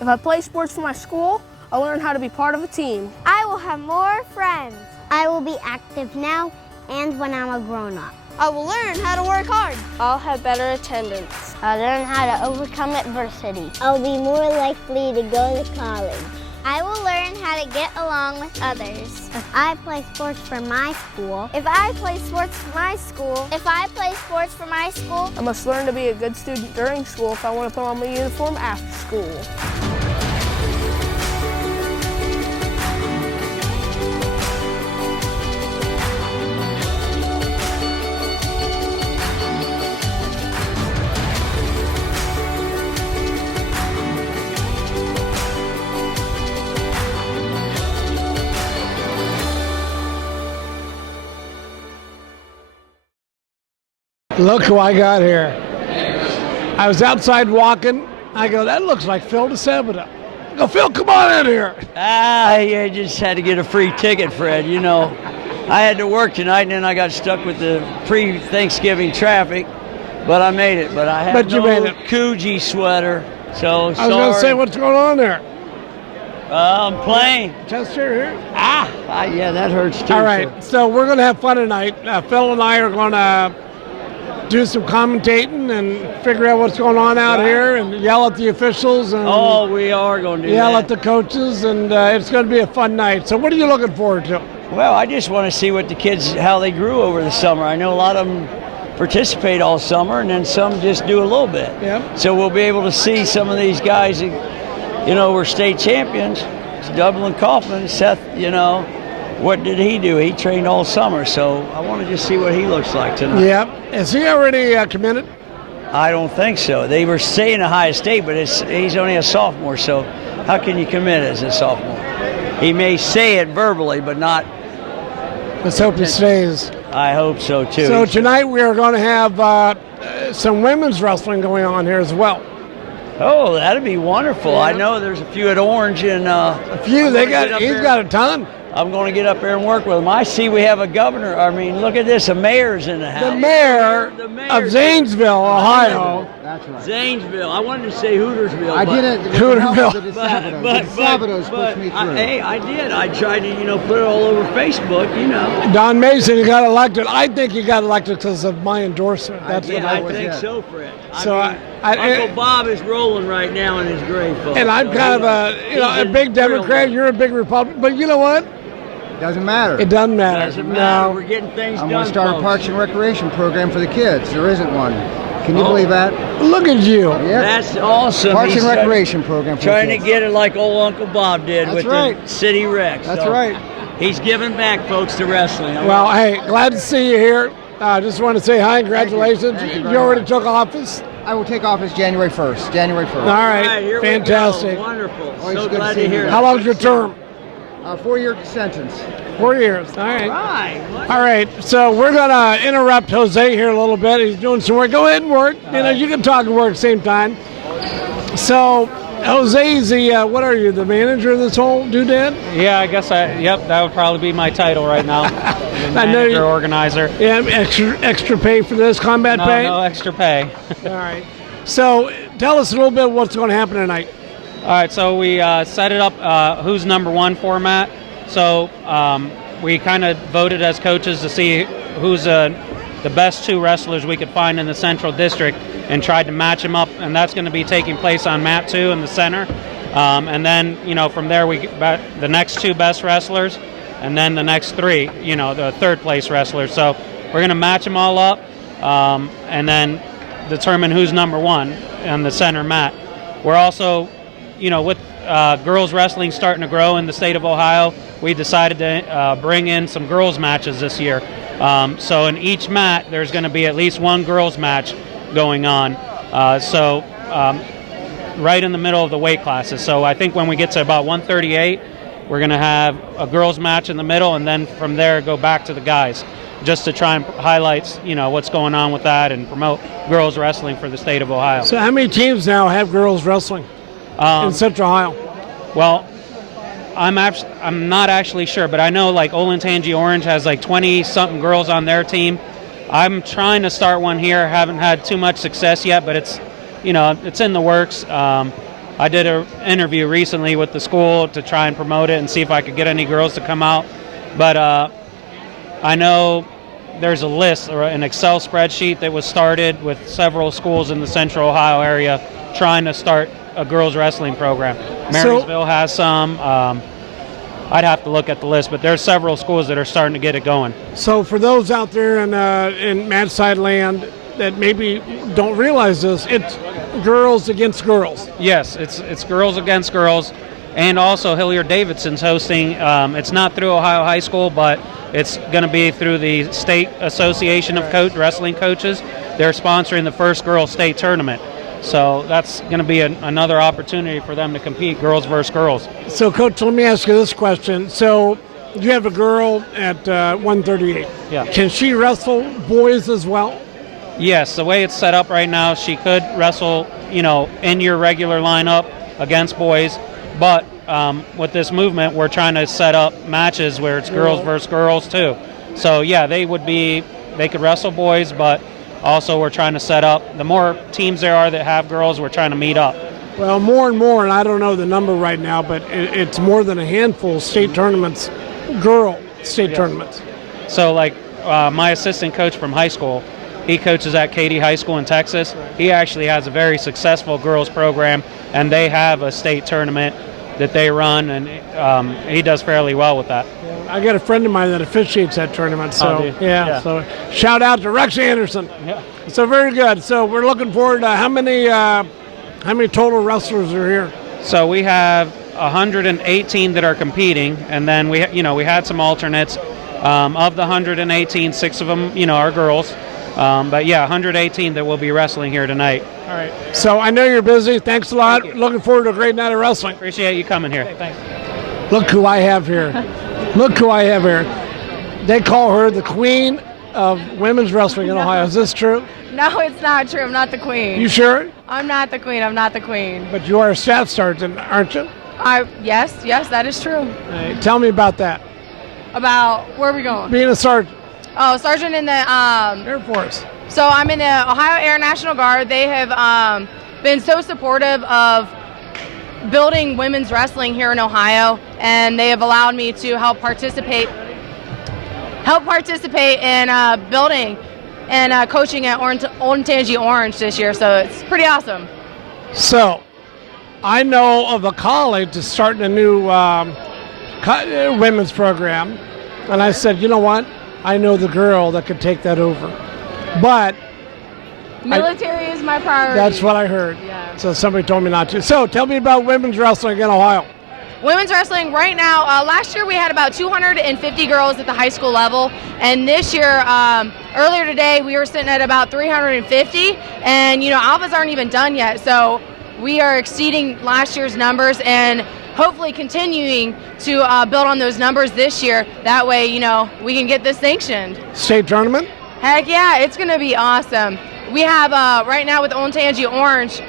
If I play sports for my school, I'll learn how to be part of a team. I will have more friends. I will be active now and when I'm a grown-up. I will learn how to work hard. I'll have better attendance. I'll learn how to overcome adversity. I'll be more likely to go to college. I will learn how to get along with others. If I play sports for my school. If I play sports for my school. If I play sports for my school. I must learn to be a good student during school if I want to put on my uniform after school. Look who I got here. I was outside walking. I go, that looks like Phil DiSabato. I go, Phil, come on in here. I just had to get a free ticket, Fred. You know, I had to work tonight, and then I got stuck with the pre-Thanksgiving traffic, but I made it. But I had you made it. Coogee sweater, so sorry. I was going to say, what's going on there? I'm playing. Chest here? Yeah, that hurts too. All right, so we're going to have fun tonight. Phil and I are going to do some commentating and figure out what's going on out here and yell at the officials and we are going to do yell that. at the coaches, and it's going to be a fun night. So what are you looking forward to? Well, I just want to see what the kids, how they grew over the summer. I know a lot of them participate all summer, and then some just do a little bit. Yep. So we'll be able to see some of these guys that, you know, were state champions. It's Dublin Kaufman, Seth, you know, what did he do? He trained all summer, so I want to just see what he looks like tonight. Yep. Is he already committed? I don't think so. They were saying Ohio State, but he's only a sophomore, so how can you commit as a sophomore? He may say it verbally, but not. Let's hope he stays. I hope so, too. So tonight we are going to have some women's wrestling going on here as well. Oh, that'd be wonderful. Yeah. I know there's a few at Orange and a few. He's got a ton. I'm going to get up there and work with them. I see we have a governor. I mean, look at this. A mayor's in the house. The mayor of Zanesville, Ohio. That's right. Zanesville. I wanted to say Hootersville. I didn't. Hootersville. But DiSabato's pushed me through. Hey, I did. I tried to, put it all over Facebook, Don Mason, he got elected. I think he got elected because of my endorsement. I think so, Fred. So Uncle Bob is rolling right now in his grave. And I'm kind of a big Democrat. You're a big Republican. But you know what? Doesn't matter. It doesn't matter. Doesn't matter. We're getting things done. I'm going to start a Parks and Recreation program for the kids. There isn't one. Can you believe that? Look at you. Yeah. That's awesome. Parks and Recreation program for trying the to kids. get it like old Uncle Bob did That's with right. the City Rex. That's right. He's giving back, folks, to wrestling. Well, hey, glad to see you here. Just want to say hi, congratulations. Thank you You already much. took office? I will take office January 1st. January 1st. All right, Here fantastic. We go. Wonderful. Always So good to glad see to you. hear that. How long's your term? 4-year sentence. 4 years. All right. Right. All right. So we're gonna interrupt Jose here a little bit. He's doing some work. Go ahead and work. You can talk and work at the same time. So Jose's the what are you? The manager of this whole doodad? Yeah, I guess that would probably be my title right now. I know you. Organizer. Yeah, extra pay for this combat pay. No extra pay. All right. So tell us a little bit what's going to happen tonight. All right, so we set it up who's number one format. So we kind of voted as coaches to see who's the best two wrestlers we could find in the Central District and tried to match them up, and that's going to be taking place on mat 2 in the center. And then, from there we get the next two best wrestlers, and then the next three, the third place wrestlers. So we're going to match them all up and then determine who's number one on the center mat. We're also, with girls wrestling starting to grow in the state of Ohio, we decided to bring in some girls matches this year. So in each mat, there's going to be at least one girls match going on. Right in the middle of the weight classes. So I think when we get to about 138, we're going to have a girls match in the middle, and then from there go back to the guys, just to try and highlight, what's going on with that and promote girls wrestling for the state of Ohio. So how many teams now have girls wrestling in Central Ohio? Well, I'm not actually sure, but I know like Olentangy Orange has like 20-something girls on their team. I'm trying to start one here. Haven't had too much success yet, but it's in the works. I did an interview recently with the school to try and promote it and see if I could get any girls to come out. But I know there's a list or an Excel spreadsheet that was started with several schools in the Central Ohio area trying to start a girls wrestling program. Marysville has some. I'd have to look at the list, but there's several schools that are starting to get it going. So for those out there in Matside land that maybe don't realize this, it's girls against girls. Yes, it's girls against girls, and also Hilliard-Davidson's hosting. It's not through Ohio High School, but it's going to be through the State Association of Wrestling Coaches. They're sponsoring the first girls state tournament. So that's going to be another opportunity for them to compete, girls versus girls. So, Coach, let me ask you this question. So you have a girl at 138. Yeah. Can she wrestle boys as well? Yes, the way it's set up right now, she could wrestle, in your regular lineup against boys. But with this movement, we're trying to set up matches where it's girls versus girls too. So yeah, they could wrestle boys, but also we're trying to set up, the more teams there are that have girls, we're trying to meet up. Well, more and more, and I don't know the number right now, but it's more than a handful of state tournaments, girl state tournaments. So like my assistant coach from high school, he coaches at Katy High School in Texas. He actually has a very successful girls program, and they have a state tournament that they run, and he does fairly well with that. I got a friend of mine that officiates that tournament, so so shout out to Rex Anderson. Yeah. So very good. So we're looking forward to how many total wrestlers are here? So we have 118 that are competing, and then we had some alternates. Of the 118, 6 of them are girls. But yeah, 118 that will be wrestling here tonight. All right. So I know you're busy. Thanks a lot. Looking forward to a great night of wrestling. Appreciate you coming here. Thanks. Look who I have here. Look who I have here. They call her the queen of women's wrestling in Ohio. Is this true? No, it's not true. I'm not the queen. You sure? I'm not the queen. I'm not the queen. But you are a staff sergeant, aren't you? Yes, that is true. Hey, tell me about that. About where are we going? Being a sergeant. Oh, sergeant in the Air Force. So I'm in the Ohio Air National Guard. They have been so supportive of building women's wrestling here in Ohio, and they have allowed me to help participate in building and coaching at Olentangy Orange this year. So it's pretty awesome. So I know of a college that's starting a new women's program, and I said, you know what? I know the girl that could take that over. But military is my priority. That's what I heard. Yeah. So somebody told me not to. So tell me about women's wrestling in Ohio. Women's wrestling right now, last year we had about 250 girls at the high school level, and this year, earlier today, we were sitting at about 350, and alphas aren't even done yet, so we are exceeding last year's numbers and hopefully continuing to build on those numbers this year. That way, we can get this sanctioned. State tournament? Heck yeah, it's going to be awesome. We have, right now with Olentangy Orange,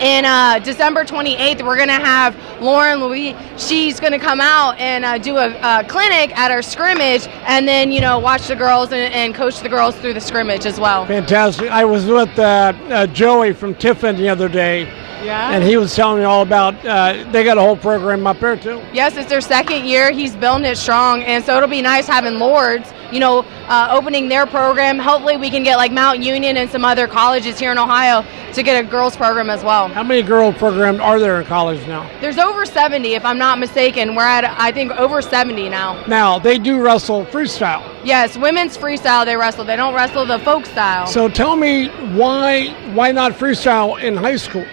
in December 28th, we're going to have Lauren Louis. She's going to come out and do a clinic at our scrimmage, and then, watch the girls and coach the girls through the scrimmage as well. Fantastic. I was with Joey from Tiffin the other day. Yeah. And he was telling me all about, they got a whole program up there too. Yes, it's their second year. He's building it strong. And so it'll be nice having Lords, opening their program. Hopefully we can get like Mount Union and some other colleges here in Ohio to get a girls program as well. How many girl programs are there in college now? There's over 70, if I'm not mistaken. We're at, I think, over 70 now. Now, they do wrestle freestyle. Yes, women's freestyle they wrestle. They don't wrestle the folk style. So tell me why not freestyle in high school?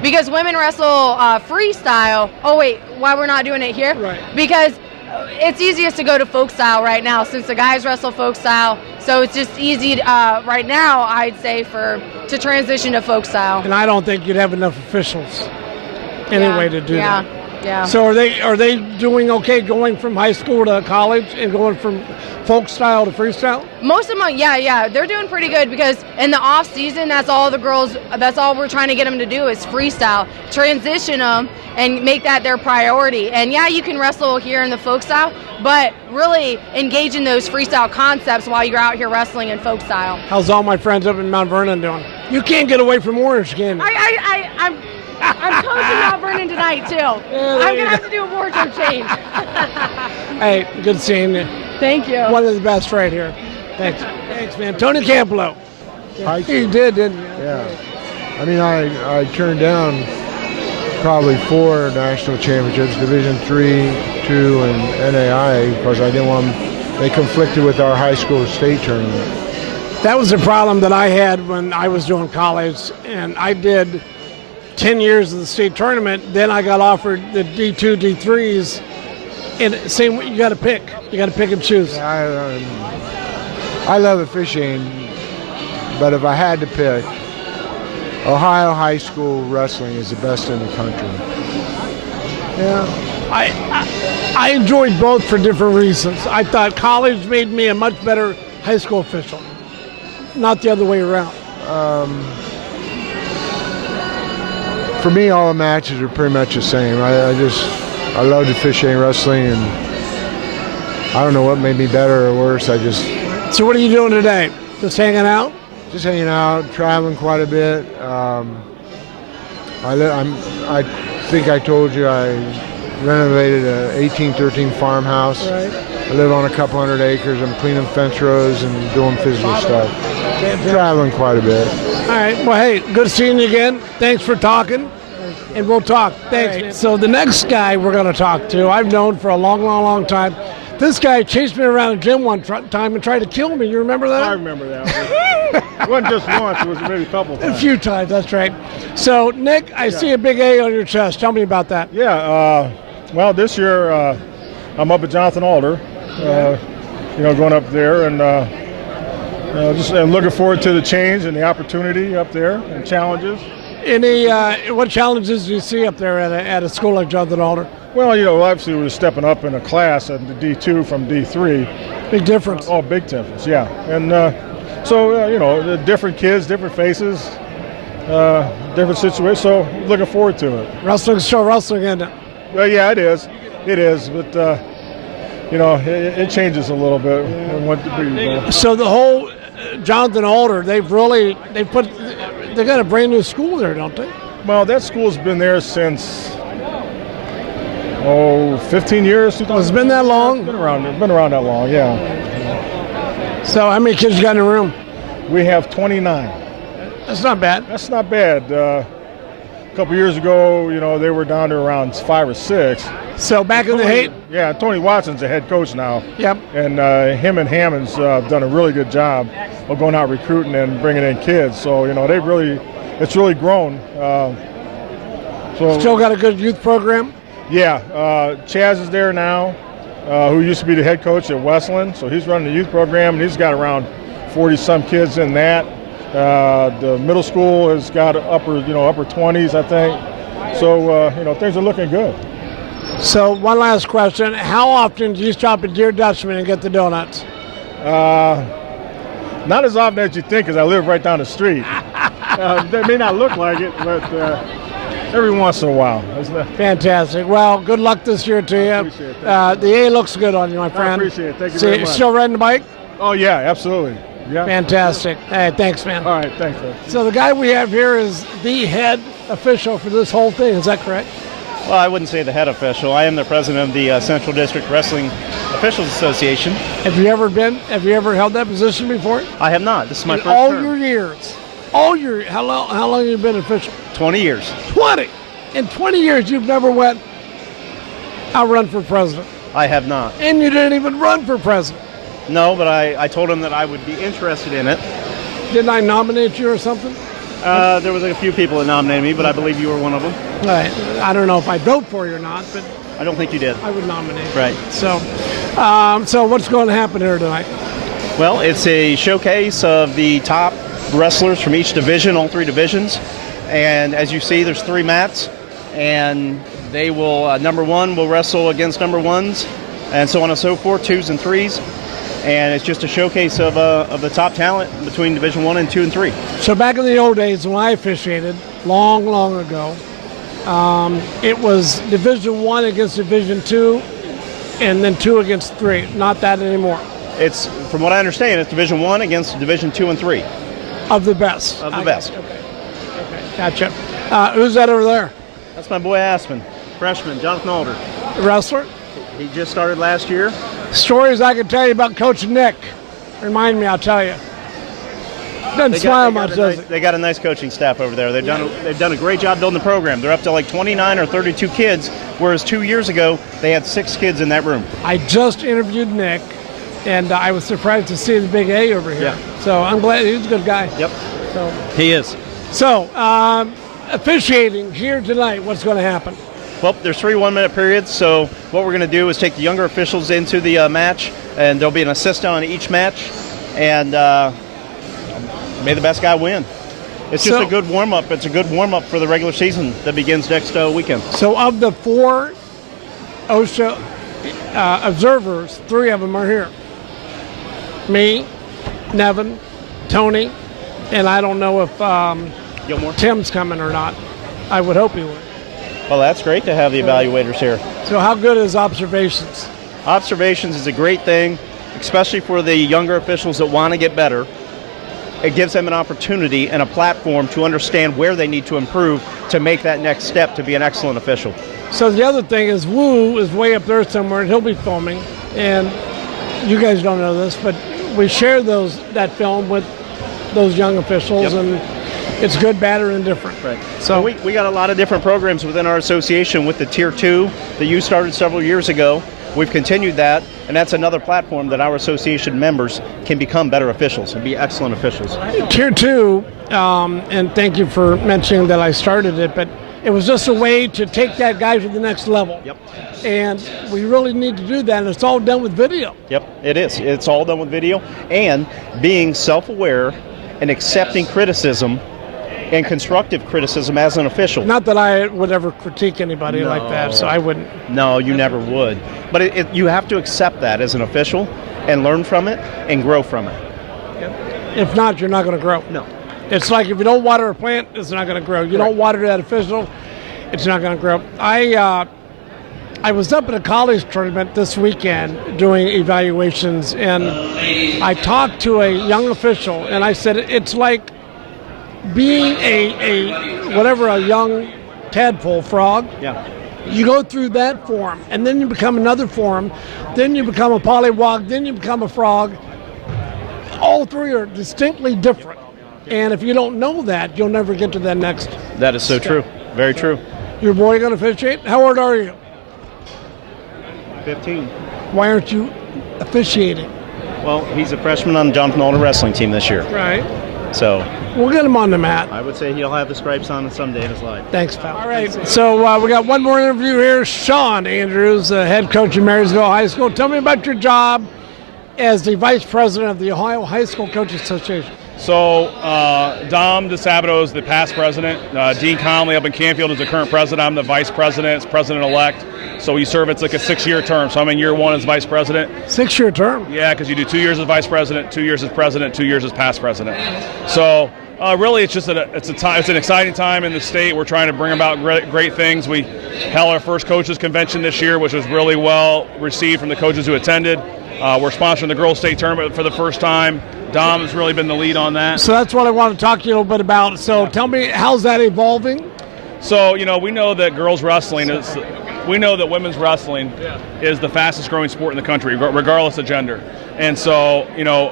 Because women wrestle freestyle. Oh, wait, why we're not doing it here? Right. Because it's easiest to go to folk style right now since the guys wrestle folk style. So it's just easy right now, I'd say, to transition to folk style. And I don't think you'd have enough officials anyway to do that. Yeah. So are they doing okay going from high school to college and going from folk style to freestyle? Most of them, yeah. They're doing pretty good because in the off season, that's all we're trying to get them to do is freestyle, transition them and make that their priority. And yeah, you can wrestle here in the folk style, but really engage in those freestyle concepts while you're out here wrestling in folk style. How's all my friends up in Mount Vernon doing? You can't get away from Orange, can you? I'm coaching Mount Vernon tonight, too. I'm going to have to do a wardrobe change. Hey, good seeing you. Thank you. One of the best right here. Thanks. Thanks, man. Tony Campolo. High You school. did, didn't you? Yeah. I mean, I turned down probably 4 national championships, Division III, II, and NAI, because I didn't want them. They conflicted with our high school state tournament. That was a problem that I had when I was doing college, and I did 10 years of the state tournament. Then I got offered the D2, D3s, and same. You got to pick. You got to pick and choose. I love officiating, but if I had to pick, Ohio high school wrestling is the best in the country. Yeah, I enjoyed both for different reasons. I thought college made me a much better high school official, not the other way around. For me, all the matches are pretty much the same. I loved officiating wrestling, and I don't know what made me better or worse. So what are you doing today? Just hanging out? Just hanging out, traveling quite a bit. I think I told you I renovated a 1813 farmhouse. Right. I live on a couple hundred acres. I'm cleaning fence rows and doing physical stuff. Traveling quite a bit. All right. Well, hey, good seeing you again. Thanks for talking, and we'll talk. Thanks. Right. So the next guy we're going to talk to, I've known for a long, long, long time. This guy chased me around the gym one time and tried to kill me. You remember that? I remember that. It wasn't just once, it was maybe a couple of times. A few times, that's right. So, Nick, I see a big A on your chest. Tell me about that. Yeah, well, this year I'm up at Jonathan Alder, going up there and just looking forward to the change and the opportunity up there and challenges. What challenges do you see up there at a school like Jonathan Alder? Well, obviously we're stepping up in a class at the D2 from D3. Big difference. Big difference, yeah. And the different kids, different faces, different situations. So looking forward to it. Wrestling's still wrestling, isn't it? Well, yeah, it is. It is, but it changes a little bit. So the whole Jonathan Alder, they got a brand new school there, don't they? Well, that school's been there since 15 years. It's been that long? It's been around that long, yeah. So how many kids you got in the room? We have 29. That's not bad. That's not bad. A couple years ago, they were down to around 5 or 6. So back in the hate? Yeah, Tony Watson's the head coach now. Yep. And him and Hammond's done a really good job of going out recruiting and bringing in kids. So, it's really grown. Still got a good youth program? Yeah, Chaz is there now, who used to be the head coach at Westland. So he's running the youth program, and he's got around 40-some kids in that. The middle school has got upper 20s, I think. So, things are looking good. So one last question. How often do you stop at Dear Dutchman and get the donuts? Not as often as you think, because I live right down the street. They may not look like it, but every once in a while. Fantastic. Well, good luck this year to you. Appreciate it. The A looks good on you, my friend. I appreciate it. Thank you very much. Still riding the bike? Oh, yeah, absolutely. Yeah. Fantastic. Hey, thanks, man. All right, thanks, man. So the guy we have here is the head official for this whole thing. Is that correct? Well, I wouldn't say the head official. I am the president of the Central District Wrestling Officials Association. Have you ever held that position before? I have not. This is my first all term. Your years. How long have you been official? 20 years. 20. In 20 years, you've never went, I'll run for president. I have not. And you didn't even run for president. No, but I told him that I would be interested in it. Didn't I nominate you or something? There was a few people that nominated me, but I believe you were one of them. Right. I don't know if I vote for you or not, but I don't think you did. I would nominate you. Right. So what's going to happen here tonight? Well, it's a showcase of the top wrestlers from each division, all 3 divisions. And as you see, there's 3 mats, and they will, number 1 will wrestle against number 1s, and so on and so forth, 2s and 3s. And it's just a showcase of the top talent between Division 1 and 2 and 3. So back in the old days when I officiated, long, long ago, it was Division 1 against Division 2, and then 2 against 3. Not that anymore. It's, from what I understand, it's Division 1 against Division 2 and 3. Of the best. Of the best. Okay. Gotcha. Who's that over there? That's my boy Aspen, freshman, Jonathan Alder. Wrestler? He just started last year. Stories I can tell you about Coach Nick. Remind me, I'll tell you. Doesn't smile much, does it? They got a nice coaching staff over there. They've done a great job building the program. They're up to like 29 or 32 kids, whereas 2 years ago they had 6 kids in that room. I just interviewed Nick, and I was surprised to see the big A over here. Yeah. So I'm glad he's a good guy. Yep. So he is. So officiating here tonight, what's going to happen? Well, there's 3 1-minute periods, so what we're going to do is take the younger officials into the match, and there'll be an assistant on each match, and may the best guy win. It's just a good warm-up. It's a good warm-up for the regular season that begins next weekend. So of the 4 OSHA observers, 3 of them are here. Me, Nevin, Tony, and I don't know if Gilmore? Tim's coming or not. I would hope he would. Well, that's great to have the evaluators here. So how good is observations? Observations is a great thing, especially for the younger officials that want to get better. It gives them an opportunity and a platform to understand where they need to improve to make that next step to be an excellent official. So the other thing is Wu is way up there somewhere, and he'll be filming. And you guys don't know this, but we share that film with those young officials, and it's good, bad, or indifferent. Right. So we got a lot of different programs within our association with the Tier 2 that you started several years ago. We've continued that, and that's another platform that our association members can become better officials and be excellent officials. Tier 2, and thank you for mentioning that I started it, but it was just a way to take that guy to the next level. Yep. And we really need to do that, and it's all done with video. Yep, it is. It's all done with video, and being self-aware and accepting criticism and constructive criticism as an official. Not that I would ever critique anybody like that, so I wouldn't. No, you never would. But you have to accept that as an official and learn from it and grow from it. If not, you're not going to grow. No. It's like if you don't water a plant, it's not going to grow. You don't water that official, it's not going to grow. I was up at a college tournament this weekend doing evaluations, and I talked to a young official, and I said, it's like being a young tadpole frog. Yeah. You go through that form, and then you become another form, then you become a pollywog, then you become a frog. All 3 are distinctly different. And if you don't know that, you'll never get to that next. That is so true. Very true. Your boy going to officiate? How old are you? 15. Why aren't you officiating? Well, he's a freshman on the Jonathan Alder wrestling team this year. Right. So we'll get him on the mat. I would say he'll have the stripes on someday in his life. Thanks, pal. All right, so we got one more interview here. Sean Andrews, the head coach of Marysville High School. Tell me about your job as the vice president of the Ohio High School Coaches Association. So Dom DiSabato is the past president. Dean Conley up in Canfield is the current president. I'm the vice president. It's president-elect. So we serve, it's like a 6-year term. So I'm in year 1 as vice president. 6-year term? Yeah, because you do 2 years as vice president, 2 years as president, 2 years as past president. So really it's just it's an exciting time in the state. We're trying to bring about great things. We held our first coaches convention this year, which was really well received from the coaches who attended. We're sponsoring the girls' state tournament for the first time. Dom has really been the lead on that. So that's what I want to talk to you a little bit about. So tell me, how's that evolving? So, we know that women's wrestling is the fastest growing sport in the country, regardless of gender. And so,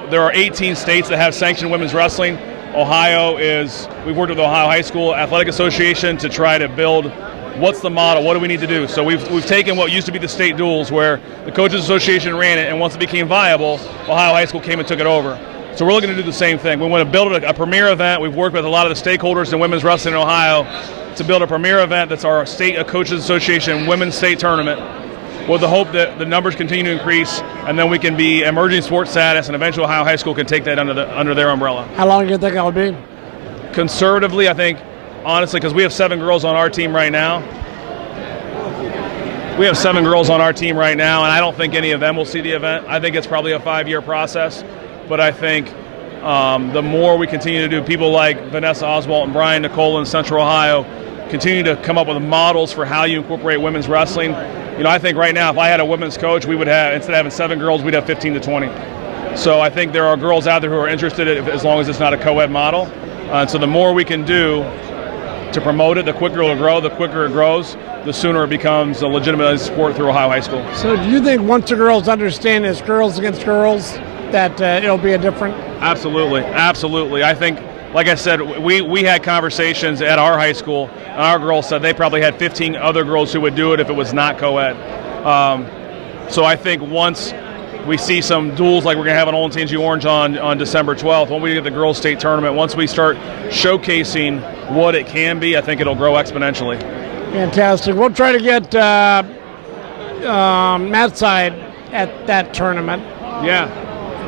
there are 18 states that have sanctioned women's wrestling. We've worked with the Ohio High School Athletic Association to try to build what's the model, what do we need to do? So we've taken what used to be the state duels where the Coaches Association ran it, and once it became viable, Ohio High School came and took it over. So we're looking to do the same thing. We want to build a premier event. We've worked with a lot of the stakeholders in women's wrestling in Ohio to build a premier event that's our state Coaches Association women's state tournament, with the hope that the numbers continue to increase, and then we can be emerging sports status, and eventually Ohio High School can take that under their umbrella. How long do you think that'll be? Conservatively, I think, honestly, because we have 7 girls on our team right now. We have 7 girls on our team right now, and I don't think any of them will see the event. I think it's probably a 5-year process. But I think the more we continue to do, people like Vanessa Oswalt and Brian Nicola in Central Ohio continue to come up with models for how you incorporate women's wrestling. I think right now, if I had a women's coach, we would have, instead of having 7 girls, we'd have 15 to 20. So I think there are girls out there who are interested as long as it's not a co-ed model. So the more we can do to promote it. The quicker it'll grow, the quicker it grows, the sooner it becomes a legitimate sport through Ohio high school. So do you think once the girls understand it's girls against girls, that it'll be a different? Absolutely, absolutely. I think, like I said, we had conversations at our high school, and our girls said they probably had 15 other girls who would do it if it was not co-ed. So I think once we see some duels like we're going to have an Old Tangy Orange on December 12th, when we get the girls' state tournament, once we start showcasing what it can be, I think it'll grow exponentially. Fantastic. We'll try to get Matside at that tournament. Yeah.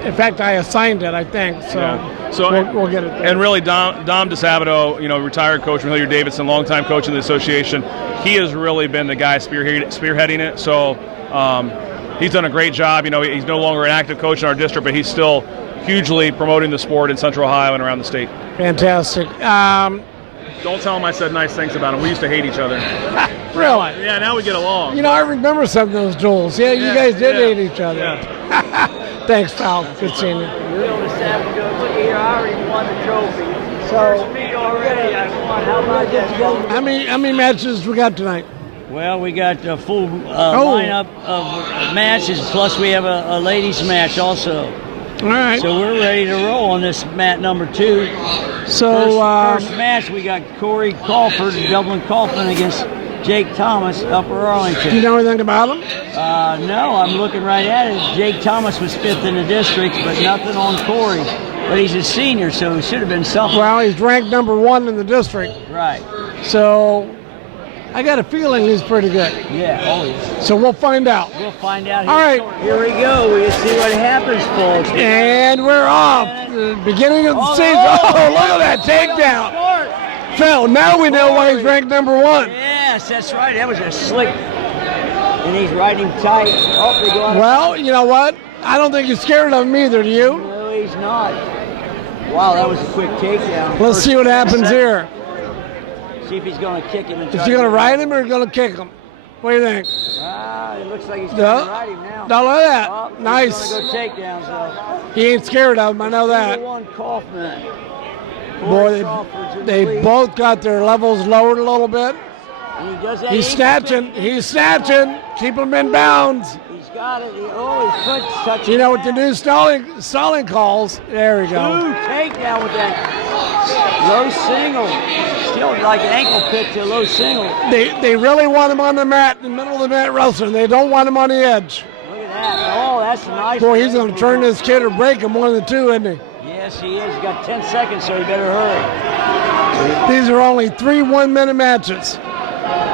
In fact, I assigned it, I think, so, yeah. So we'll get it there. And really, Dom DiSabato, retired coach from Hilliard-Davidson, longtime coach in the association, he has really been the guy spearheading it. So he's done a great job. He's no longer an active coach in our district, but he's still hugely promoting the sport in Central Ohio and around the state. Fantastic. Don't tell him I said nice things about him. We used to hate each other. Really? Yeah, now we get along. I remember some of those duels. Yeah, you guys did hate each other. Yeah. Thanks, pal. Good seeing you. Phil DiSabato, look here, I already won the trophy. First meet already, I won. How about that? How many matches we got tonight? Well, we got a full lineup of matches, plus we have a ladies match also. All right. So we're ready to roll on this mat number 2. So first match, we got Corey Crawford, Dublin Coughlin against Jake Thomas, Upper Arlington. Do you know anything about him? No, I'm looking right at it. Jake Thomas was 5th in the district, but nothing on Corey. But he's a senior, so it should have been something. Well, he's ranked number 1 in the district. Right. So I got a feeling he's pretty good. Yeah, oh yeah. So we'll find out. We'll find out. All right. Here we go. We'll see what happens, folks. And we're off. The beginning of the season. Oh, look at that takedown. Phil, now we know why he's ranked number 1. Yes, that's right. That was a slick. And he's riding tight. Oh, they go on. Well, you know what? I don't think he's scared of him either, do you? No, he's not. Wow, that was a quick takedown. Let's see what happens here. See if he's going to kick him. Is he going to ride him or going to kick him? What do you think? It looks like he's going to ride him now. No, look at that. Oh, nice. He's going to go takedowns, though. He ain't scared of him, I know that. One Kaufman. Boy, they both got their levels lowered a little bit. And he does that. He's snatching. He's snatching. Keep him in bounds. He's got it. His foot's touching. You know what the new stalling calls? There we go. Takedown with that low single. Still like an ankle pick to a low single. They really want him on the mat, in the middle of the mat wrestling. They don't want him on the edge. Look at that. Oh, that's a nice. Boy, he's going to turn this kid or break him, one of the two, isn't he? Yes, he is. He's got 10 seconds, so he better hurry. These are only 3 1-minute matches.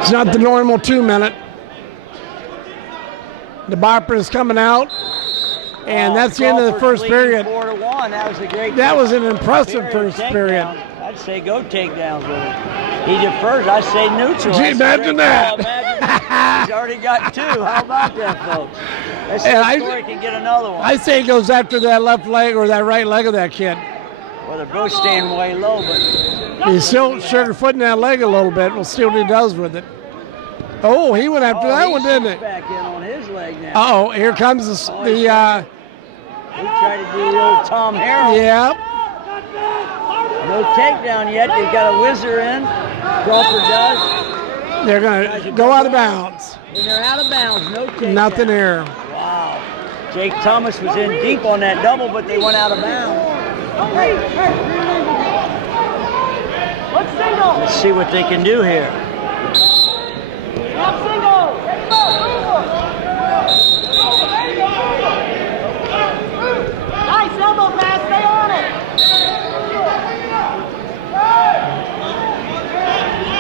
It's not the normal 2-minute. The bopper is coming out, and that's the end of the first period. 4-1. That was a great. That was an impressive first period. I'd say go takedowns with it. He defers. I say neutral. Gee, imagine that. He's already got 2. How about that, folks? Let's see if Corey can get another one. I say he goes after that left leg or that right leg of that kid. Well, they're both staying way low, but he's still sugarfooting that leg a little bit. We'll see what he does with it. Oh, he went after that one, didn't he? Back in on his leg now. Uh-oh, here comes the he tried to do the old Tom Harrell. Yeah. No takedown yet. They've got a whizzer in. Crawford does. They're going to go out of bounds. And they're out of bounds. No takedown. Nothing here. Wow. Jake Thomas was in deep on that double, but they went out of bounds. Let's see what they can do here. Nice elbow pass, stay on it.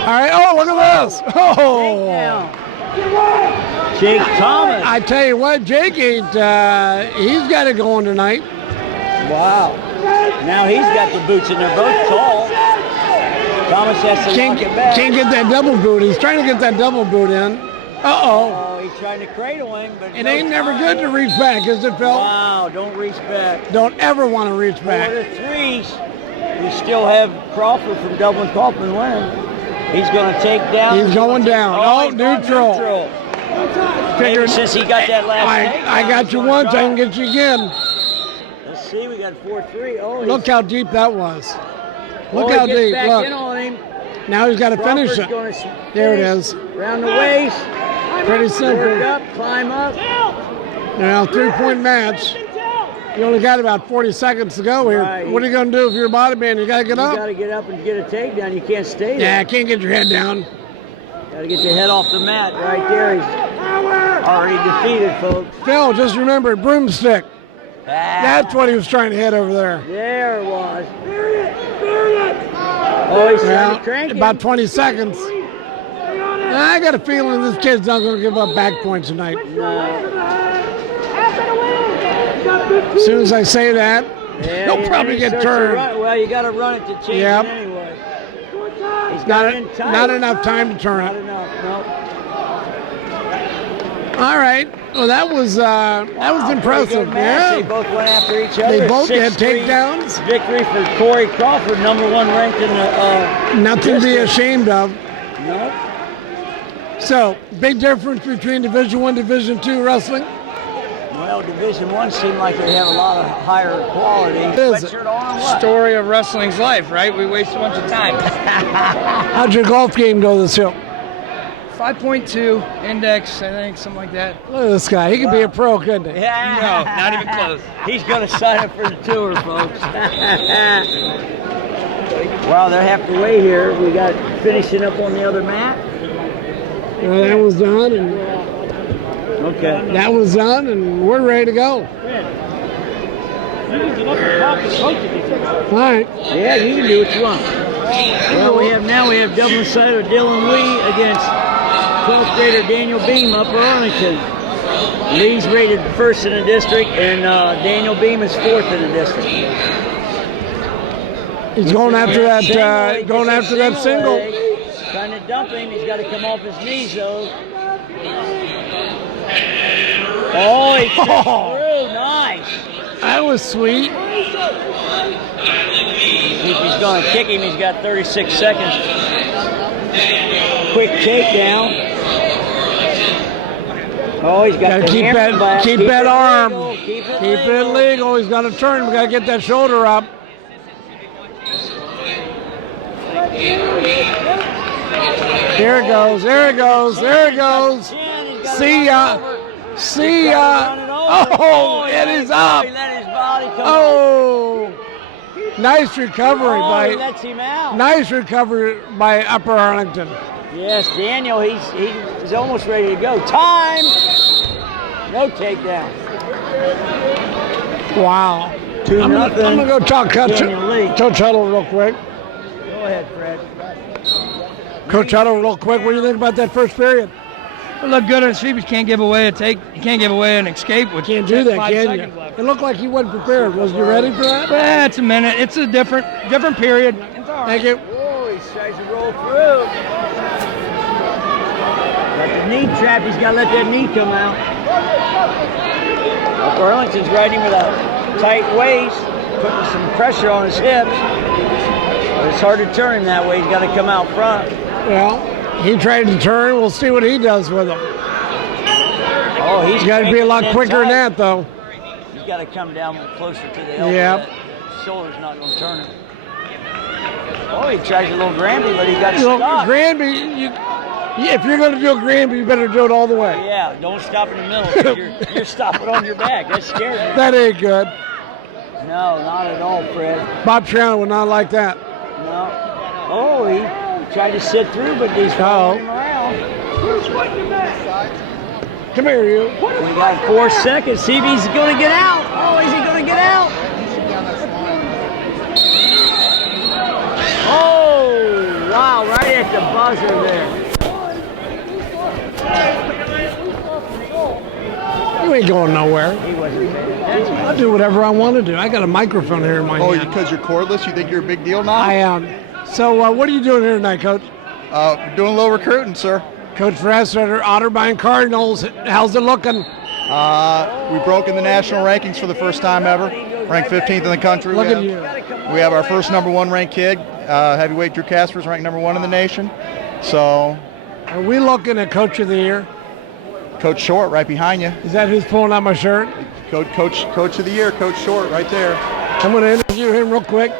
All right, oh, look at this. Oh. Jake Thomas. I tell you what, Jake ain't, he's got it going tonight. Wow. Now he's got the boots, and they're both tall. Thomas has to lock it back. Can't get that double boot. He's trying to get that double boot in. Uh-oh. Oh, he's trying to cradle him, but it ain't never good to reach back, is it, Phil? Wow, don't reach back. Don't ever want to reach back. 4-3. We still have Crawford from Dublin Kaufman winning. He's going to take down. He's going down. Oh, neutral. Figured since he got that last I got you once, I can get you again. Let's see, we got 4-3. Oh, look how deep that was. Look how deep. Back look. In on him. Now he's got to finish it. There it is. Around the waist. Pretty simple. Work up, climb up. Now, 3-point match. You only got about 40 seconds to go here. Right. What are you going to do if you're a body man? You got to get up. You got to get up and get a takedown. You can't stay there. Yeah, can't get your head down. Got to get your head off the mat right there. He's already defeated, folks. Phil, just remember, broomstick. That's what he was trying to hit over there. There it was. Oh, he's trying to crank it. About 20 seconds. I got a feeling this kid's not going to give up back points tonight. No. As soon as I say that, he'll probably get turned. Well, you got to run it to change it anyway. He's Not enough time to turn it. Not enough, no. All right. Well, that was impressive. Yeah. They both went after each other. They both had 6-3 takedowns. Victory for Corey Crawford, #1 ranked in the. Nothing to be ashamed of. No. So, big difference between Division I, Division II wrestling. Well, Division I seemed like they have a lot of higher quality. Sweatshirt on, what? Story of wrestling's life, right? We waste a bunch of time. How'd your golf game go this year? 5.2 index, I think, something like that. Look at this guy. He could be a pro, couldn't he? Yeah. No, not even close. He's going to sign up for the tour, folks. Wow, they're halfway here. We got finishing up on the other mat. Well, that was done, and okay. That was done, and we're ready to go. All right. Yeah, you can do what you want. Well, we have double sider Dylan Lee against 12th grader Daniel Beam, Upper Arlington. Lee's rated first in the district, and Daniel Beam is fourth in the district. He's going after that. Single. Trying to dump him. He's got to come off his knees, though. Oh, he kicked through. Nice. That was sweet. If he's going to kick him, he's got 36 seconds. Quick takedown. Oh, he's got to the keep hammer back. Keep that arm. Keep it legal. He's got to turn. We got to get that shoulder up. There it goes. There it goes. There it goes. See ya. See ya. Oh, it is up. Oh, nice recovery nice recovery by Upper Arlington. Yes, Daniel, he's almost ready to go. Time. No takedown. Wow. 2-0. I'm gonna go talk Coach Huddle real quick. Go ahead, Fred. Coach Huddle, real quick. What do you think about that first period? It looked good on the street, but you can't give away an escape. You can't do that, can you? It looked like you wasn't prepared. Was you ready for that? Well, it's a minute. It's a different period. Thank you. Oh, he tries to roll through. Got the knee trap. He's got to let that knee come out. Arlington's riding with a tight waist, putting some pressure on his hips. But it's hard to turn him that way. He's got to come out front. Well, he tried to turn. We'll see what he does with him. Oh, he's got to be a lot quicker than that, though. He's got to come down closer to the elbow. Yep. That shoulder's not going to turn him. Oh, he tries a little Granby, but he got to stop. Granby, if you're going to do a Granby, you better do it all the way. Yeah, don't stop in the middle. 'Cause you're stopping on your back. That scares me. That ain't good. No, not at all, Fred. Bob Triano would not like that. No. Oh, he tried to sit through, but he's following him around. Come here, you. We got 4 seconds. See if he's going to get out. Oh, is he going to get out? Oh, wow, right at the buzzer there. You ain't going nowhere. He wasn't there. I'll do whatever I want to do. I got a microphone here in my hand. Oh, because you're cordless? You think you're a big deal now? I am. So what are you doing here tonight, Coach? We're doing a little recruiting, sir. Coach Frasser, Otterbein Cardinals. How's it looking? We broke in the national rankings for the first time ever. Ranked 15th in the country. Look at you. We have our first #1 ranked kid, heavyweight Drew Casper's ranked #1 in the nation. So. Are we looking at Coach of the Year? Coach Short right behind you. Is that who's pulling out my shirt? Coach of the Year, Coach Short right there. I'm going to interview him real quick.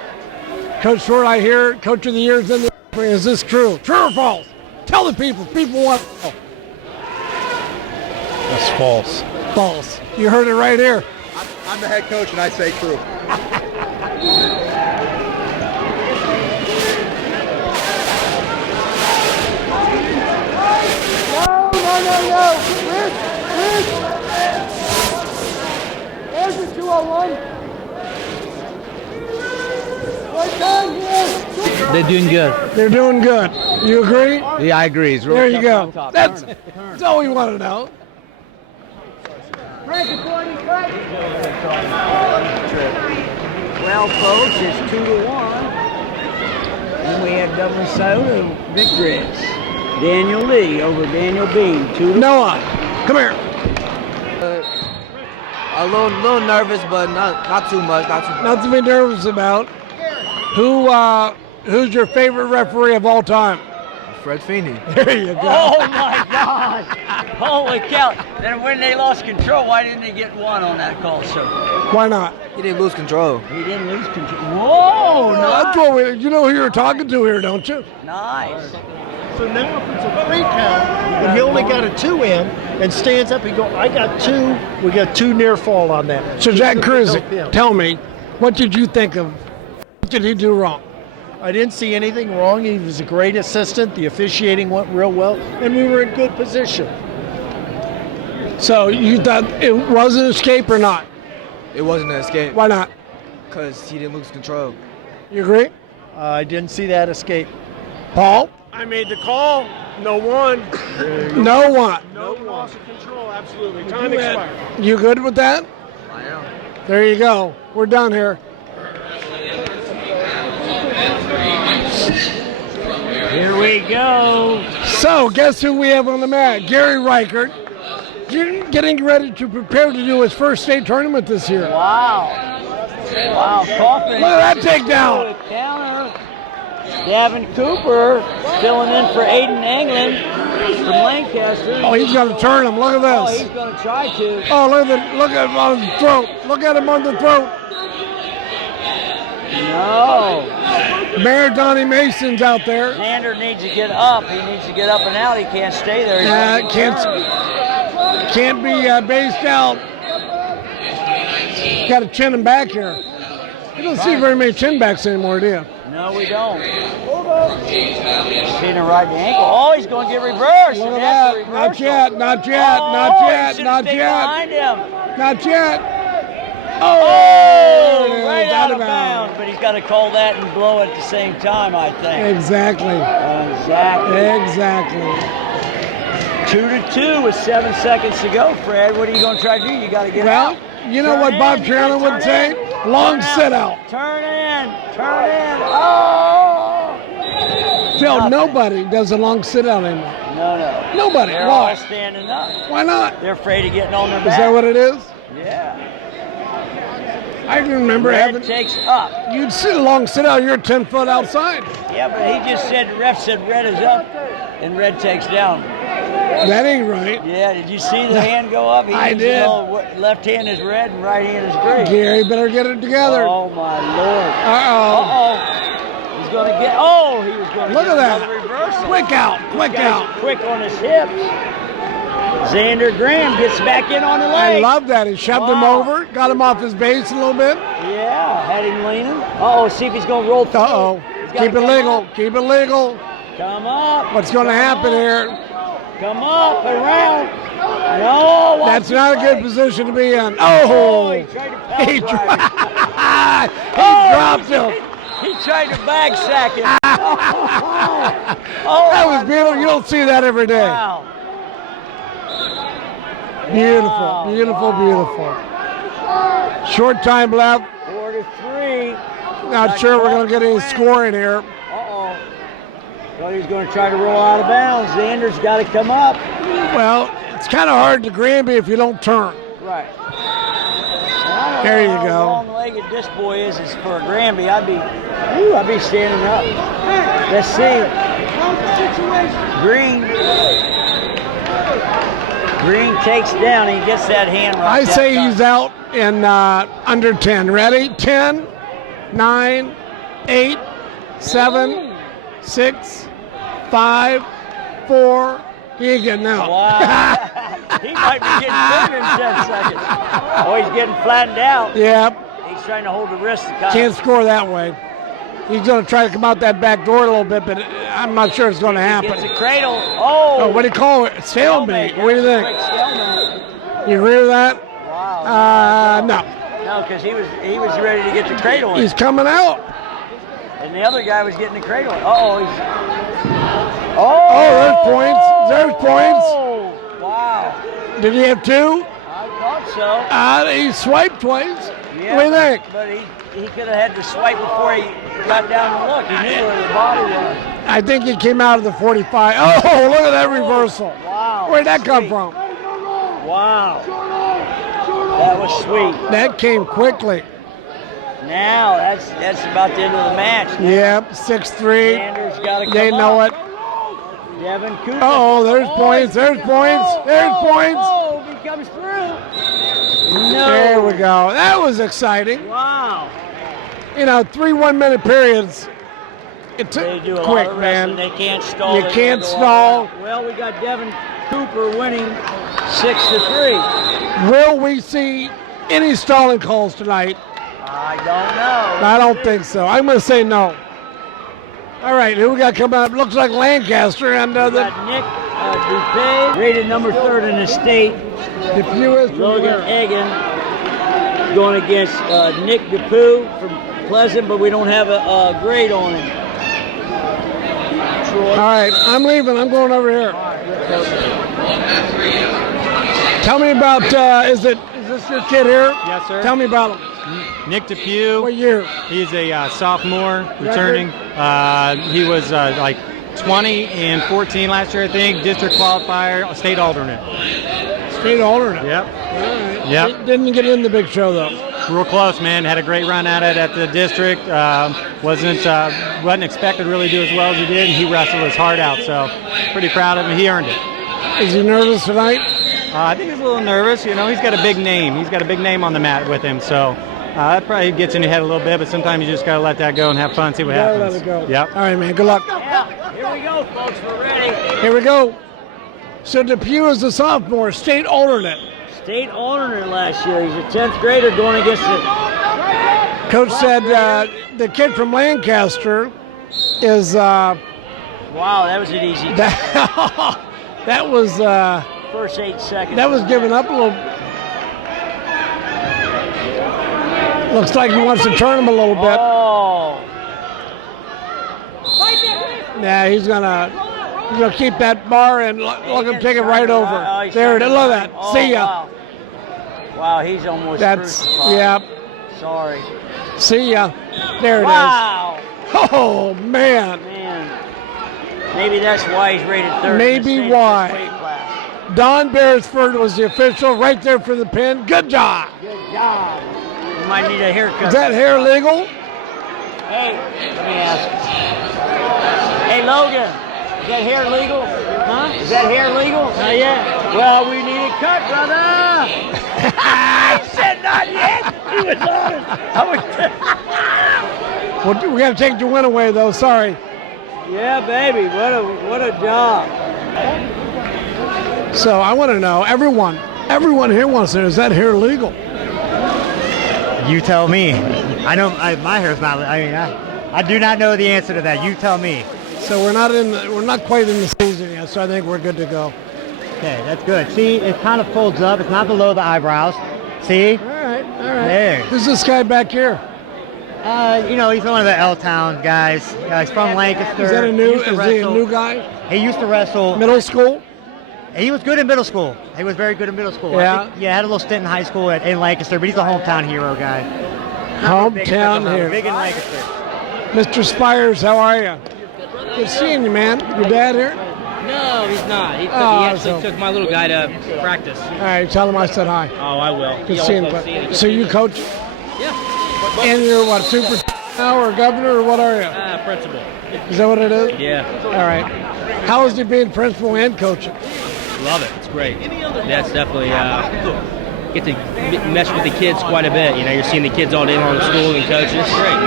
Coach Short, I hear Coach of the Year is in the Is this true? True or false? Tell the people. People want to know. That's false. False. You heard it right here. I'm the head coach, and I say true. No. Rich. There's the 201. Right down here. They're doing good. They're doing good. You agree? Yeah, I agree. It's real There you tough go. on top. That's all we want to know. Well, folks, it's 2-1. Then we have double soda victories. Daniel Lee over Daniel Bean. 2-1. Noah, come here. A little nervous, but not too much. Not to be nervous about. Who's your favorite referee of all time? Fred Feeney. There you go. Oh, my God. Holy cow. Then when they lost control, why didn't they get one on that call, sir? Why not? He didn't lose control. He didn't lose control. Whoa, That's nice. what you know who you're talking to here, don't you? Nice. So now if it's a 3 count, and he only got a 2 in, and stands up, he go, I got 2. We got 2 near fall on that. So Jack Cruz, tell me, what did you think of? What did he do wrong? I didn't see anything wrong. He was a great assistant. The officiating went real well, and we were in good position. So you thought it was an escape or not? It wasn't an escape. Why not? Because he didn't lose control. You agree? I didn't see that escape. Paul? I made the call. No one. No one. No loss of control. Absolutely. Time expired. You good with that? I am. There you go. We're done here. Here we go. So, guess who we have on the mat? Gary Reichert, getting ready to prepare to do his first state tournament this year. Wow. Coffin. Look at that takedown. Counter. Gavin Cooper filling in for Aiden Anglin from Lancaster. Oh, he's going to turn him. Look at Oh, this. he's going to try to. Oh, look at him on the throat. Look at him on the throat. No. Mayor Donnie Mason's out there. Xander needs to get up. He needs to get up and out. He can't stay there. Can't be based out. Got to chin him back here. You don't see very many chin backs anymore, do you? No, we don't. Seen him right the ankle. Oh, he's going to get reversed. Look at that. Not yet. Behind him. Not yet. Oh, right out of bounds. But he's got to call that and blow it at the same time, I think. Exactly. 2-2 with 7 seconds to go, Fred. What are you going to try to do? You got to get out. You know what Bob Carolyn would say? Long sit out. Turn in. Oh! Phil, nobody does a long sit out anymore. No. Nobody. They're Why? all standing up. Why not? They're afraid of getting on their back. Is that what it is? Yeah. I can remember Red takes up. You'd sit a long sit out. You're 10 foot outside. Yeah, but he just said, the ref said red is up, and red takes down. That ain't right. Yeah, did you see the hand go up? I did. Left hand is red and right hand is green. Gary better get it together. Oh, my Lord. Uh-oh. He's going to get, he was going to Look get at that. another reversal. Quick out. Quick on his hips. Xander Graham gets back in on the leg. I love that. He shoved him over, got him off his base a little bit. Yeah, had him leaning. See if he's going to roll through. Keep it legal. Keep it legal. Come up. What's going to happen here? Come up, around. No. That's not a good position to be in. He tried to He dropped him. He tried to bag sack him. That was beautiful. You don't see that every day. Wow. Beautiful. Short time left. 4-3. Not sure we're going to get any scoring here. Thought he was going to try to roll out of bounds. Xander's got to come up. Well, it's kind of hard to Granby if you don't turn. Right. There you go. How long-legged this boy is for a Granby. I'd be standing up. Let's see. Green takes down. He gets that hand right. I say he's out in under 10. Ready? 10, 9, 8, 7, 6, 5, 4. He ain't getting out. Wow. He might be getting bigger in 10 seconds. Oh, he's getting flattened out. Yep. He's trying to hold the wrist. Can't score that way. He's going to try to come out that back door a little bit, but I'm not sure it's going to happen. It's a cradle. Oh, what do you call it? Stalemate. What do you think? You agree with that? Wow. No. No, because he was ready to get the cradle in. He's coming out. And the other guy was getting the cradle in. There's points. There's points. Wow. Did he have 2? I thought so. He swiped twice. Yeah, What do you think? But he could have had to swipe before he got down and looked. He knew where the body was. I think he came out of the 45. Oh, look at that reversal. Wow. Where'd that come from? Wow. That was sweet. That came quickly. Now, that's about the end of the match. Now. Yep, 6-3. Sanders got to come They know up. it. Devin Cooper. There's points. There's points. There's points. Oh, he comes through. No. There we go. That was exciting. Wow. 3 1-minute periods. It took They do a quick, lot of man. wrestling. They can't stall. You can't stall. Well, we got Devin Cooper winning 6-3. Will we see any stalling calls tonight? I don't know. I don't think so. I'm going to say no. All right, who we got coming up? Looks like Lancaster and we got Nick Dupay, rated number 3rd in the state. Logan Egan going against Nick DePoo from Pleasant, but we don't have a grade on him. All right, I'm leaving. I'm going over here. Tell me about, is this your kid here? Yes, sir. Tell me about him. Nick DePue. What year? He's a sophomore returning. He was like 20 and 14 last year, I think. District qualifier, state alternate. State alternate? Yep. All right. Yep. Didn't get in the big show, though. Real close, man. Had a great run at it at the district. Wasn't expected to really do as well as he did, and he wrestled his heart out. So pretty proud of him. He earned it. Is he nervous tonight? I think he's a little nervous. He's got a big name. He's got a big name on the mat with him. So that probably gets in your head a little bit, but sometimes you just got to let that go and have fun, see what happens. Let it go. Yep. All right, man. Good luck. Yeah, here we go, folks. We're ready. Here we go. So DePue is a sophomore, state alternate. State alternate last year. He's a 10th grader going against the Coach said the kid from Lancaster is. Wow, that was an easy. That was. First 8 seconds. That was giving up a little. Looks like he wants to turn him a little bit. Oh. Yeah, he's gonna keep that bar and look him take it right over. There it is. Look at that. See ya. Wow, he's almost. That's crucified. yeah. Sorry. See ya. There it is. Wow. Oh man. Maybe that's why he's rated 3rd. Maybe why. Don Beresford was the official right there for the pin. Good job. Good job. You might need a haircut. Is that hair legal? Hey, let me ask. Hey, Logan, is that hair legal? Huh? Is that hair legal? Not yet. Well, we need a cut, brother. I said not yet. He was on. We got to take the win away, though. Sorry. Yeah, baby. What a job. So I want to know, everyone here wants to know, is that hair legal? You tell me. I know my hair's not. I do not know the answer to that. You tell me. So we're not quite in the season yet. So I think we're good to go. Okay, that's good. See, it kind of folds up. It's not below the eyebrows. See? All right. There. Who's this guy back here? He's one of the L-Town guys. He's from Lancaster. Is he a new guy? He used to wrestle. Middle school? He was good in middle school. He was very good in middle school. Yeah. Had a little stint in high school in Lancaster, but he's a hometown hero guy. Hometown hero. Big in Lancaster. Mr. Spires, how are you? Good seeing you, man. Your dad here? No, he's not. He actually took my little guy to practice. All right, tell him I said hi. Oh, I will. Good seeing you. So you coach? Yeah. And you're what, super now or governor or what are you? Principal. Is that what it is? Yeah. All right. How is it being principal and coaching? Love it. It's great. That's definitely get to mess with the kids quite a bit. You're seeing the kids all day long at school and coaching. It's great.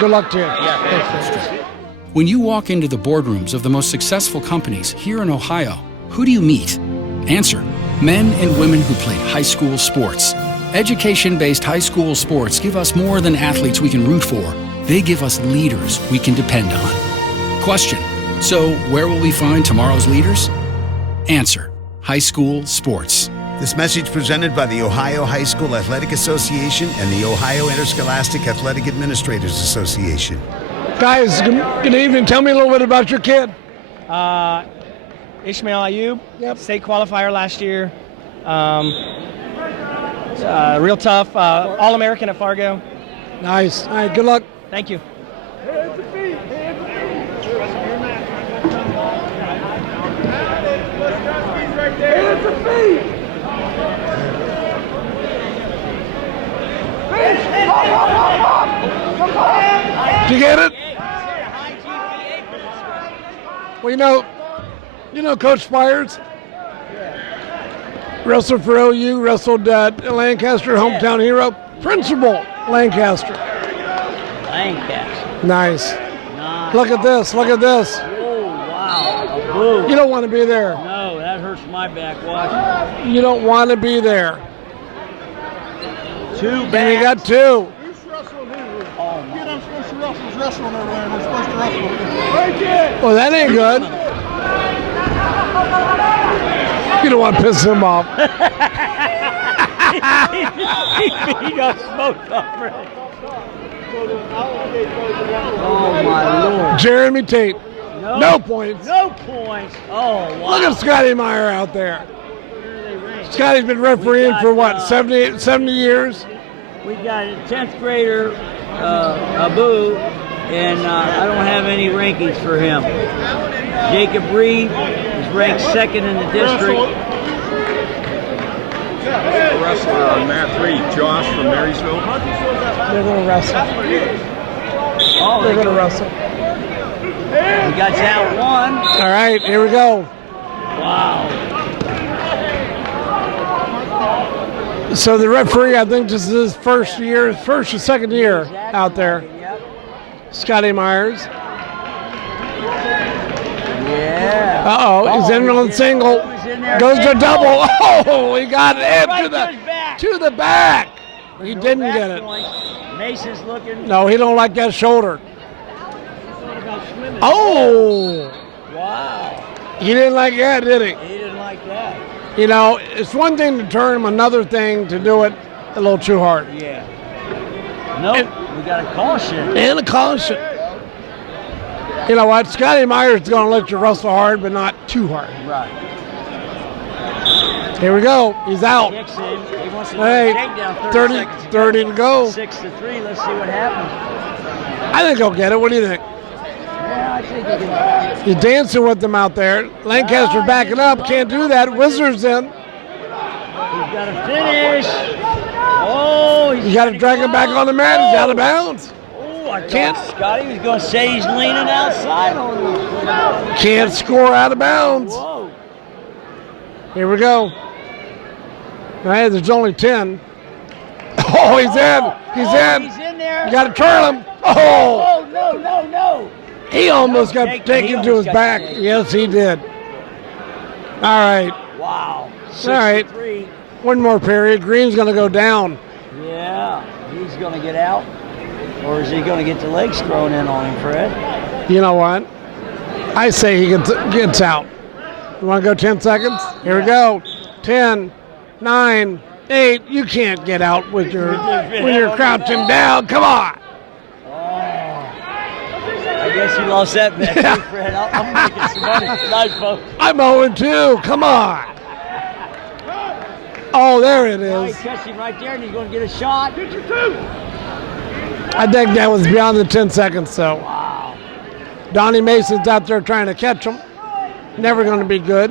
Good luck to you. Yeah. When you walk into the boardrooms of the most successful companies here in Ohio, who do you meet? Answer: men and women who played high school sports. Education-based high school sports give us more than athletes we can root for. They give us leaders we can depend on. Question: so where will we find tomorrow's leaders? Answer: high school sports. This message presented by the Ohio High School Athletic Association and the Ohio Interscholastic Athletic Administrators Association. Guys, good evening. Tell me a little bit about your kid. Ishmael Ayub, state qualifier last year. Real tough, All-American at Fargo. Nice. All right, good luck. Thank you. Did you get it? Well, you know Coach Spires? Wrestled for OU, wrestled Lancaster, hometown hero. Principal, Lancaster. Lancaster. Nice. Look at this, look at this. Oh, wow. A boo. You don't want to be there. No, that hurts my back watching. You don't want to be there. Two And you got two. Well, that ain't good. You don't want to piss him off. He got smoked already. Oh, my Lord. Jeremy Tate. No points. No points. Oh, wow. Look at Scotty Meyer out there. Scotty's been refereeing for what, 70 years? We got a 10th grader, Abu, and I don't have any rankings for him. Jacob Reed is ranked second in the district. Wrestler on mat 3, Josh from Marysville. They're going to wrestle. Oh, they're going to wrestle. We got out one. All right, here we go. Wow. So the referee, I think this is his first or second year out there. Scotty Myers. Yeah. Uh-oh, he's in on the single. Goes to double. Oh, he got it to the back. He didn't get it. Mason's looking. No, he don't like that shoulder. Oh. Wow. He didn't like that, did he? He didn't like that. You know, it's one thing to turn him, another thing to do it a little too hard. Yeah. Nope, we got a caution. And a caution. You know what? Scotty Myers is going to let you wrestle hard, but not too hard. Right. Here we go. He's out. Kicks in. He wants to do Hey, a takedown. 30 to go. 6-3. Let's see what happens. I think he'll get it. What do you think? Yeah, I think he can. He's dancing with them out there. Lancaster backing up. Can't do that. Wizards in. He's got to finish. Oh, You got to drag him back on the mat. He's out of bounds. Oh, I can't. Scotty was going to say he's leaning outside on him. Can't score out of bounds. Whoa. Here we go. All right, there's only 10. Oh, he's in. He's in. He's in there. You got to turn him. Oh. Oh, no. He almost got taken to his back. Yes, he did. All right. Wow. All right. 6-3. One more period. Green's going to go down. Yeah. He's going to get out. Or is he going to get the legs thrown in on him, Fred? You know what? I say he gets out. You want to go 10 seconds? Here we go. 10, 9, 8. You can't get out with your when you're crouching down. Come on. I guess you lost that bet, too, Fred. I'm making some money tonight, folks. I'm 0-2. Come on. Oh, there it Oh, he is. catches him right there, and he's going to get a shot. I think that was beyond the 10 seconds, so. Wow. Donnie Mason's out there trying to catch him. Never going to be good.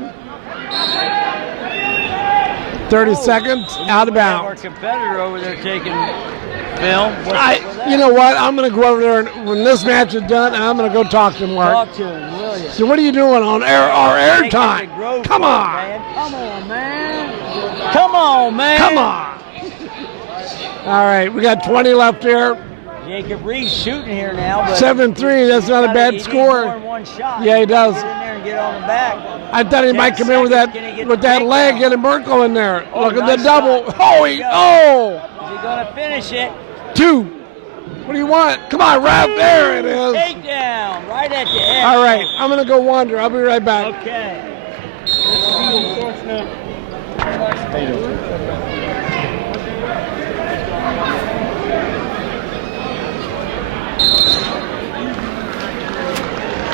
30 seconds, out of bounds. Our competitor over there taking film. You know what? I'm going to go over there, and when this match is done, I'm going to go talk to him, Mark. Talk to him, will you? So what are you doing on our air time? Come on. Man. Come on, man. Come on, man. Come on. All right, we got 20 left here. Jacob Reed's shooting here now. But 7-3, that's not a bad score. More than one shot. Yeah, he does. Get in there and get on the back. I thought he might come in with that leg, getting Merkel in there. Look at the double. Is he going to finish it? 2. What do you want? Come on, Ralph. There it is. Takedown, right at the edge. All right, I'm going to go wander. I'll be right back. Okay.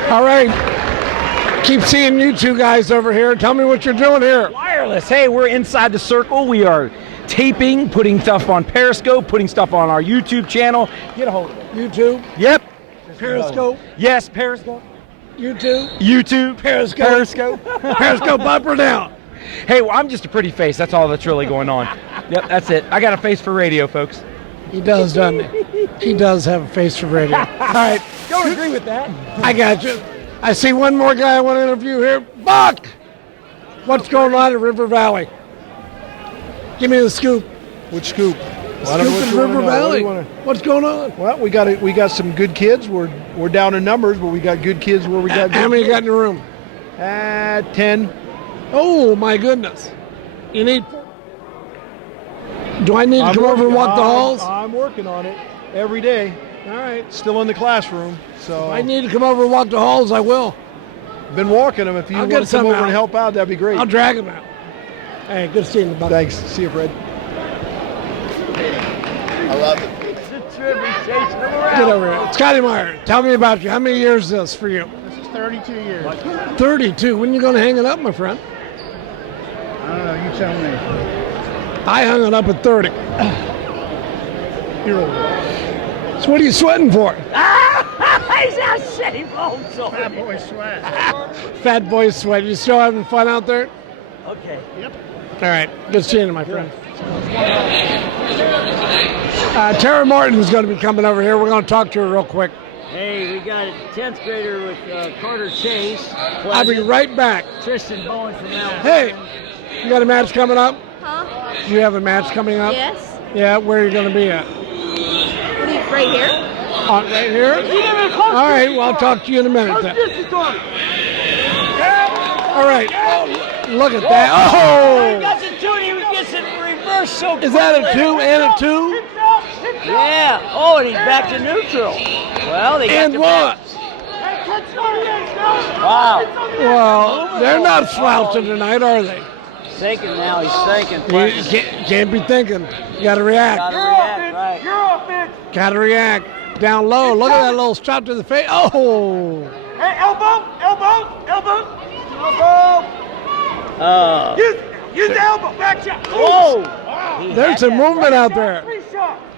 All right. Keep seeing you two guys over here. Tell me what you're doing here. Wireless. Hey, we're inside the circle. We are taping, putting stuff on Periscope, putting stuff on our YouTube channel. Get a hold of it. YouTube? Yep. Periscope? Yes, Periscope. YouTube? Periscope? Periscope up or down? Hey, well, I'm just a pretty face. That's all that's really going on. Yep, that's it. I got a face for radio, folks. He does, doesn't he? He does have a face for radio. All right. Don't agree with that. I got you. I see one more guy I want to interview here. Buck! What's going on at River Valley? Give me the scoop. Which scoop? Scoop in River Valley. What's going on? Well, we got some good kids. We're down in numbers, but we got good kids where we got. How many you got in the room? 10. Oh my goodness! You need. Do I need to come over and walk the halls? I'm working on it every day. All right. Still in the classroom, so. If I need to come over and walk the halls, I will. Been walking them. If you want to come over and help out, that'd be great. I'll drag them out. Hey, good seeing you, buddy. Thanks. See you, Fred. I love it. Get over here. Scotty Meyer, tell me about you. How many years is this for you? This is 32 years. 32. When are you going to hang it up, my friend? I don't know. You tell me. I hung it up at 30. You're old. So what are you sweating for? He's not sitting home, so. Fat boy sweat. Fat boy sweat. You still having fun out there? Okay. Yep. All right. Good seeing you, my friend. Tara Martin's going to be coming over here. We're going to talk to her real quick. Hey, we got a 10th grader with Carter Chase. I'll be right back. Tristan Bowen from Alabama. Hey, you got a match coming up? Huh? Do you have a match coming up? Yes. Yeah, where are you going to be at? What are you, right here? Right here? All right, well, I'll talk to you in a minute then. All right. Look at that. Oh! He got the 2 and he gets it reversed so quickly. Is that a 2 and a 2? Yeah. Oh, and he's back to neutral. Well, they got And what? Wow. Well, they're not slouching tonight, are they? Thinking now. He's thinking. You can't be thinking. You got to react. Got to react, right. Got to react. Down low. Look at that little shot to the face. Oh! Hey, elbow. Use the elbow. Back shot. Whoa! There's some movement out there.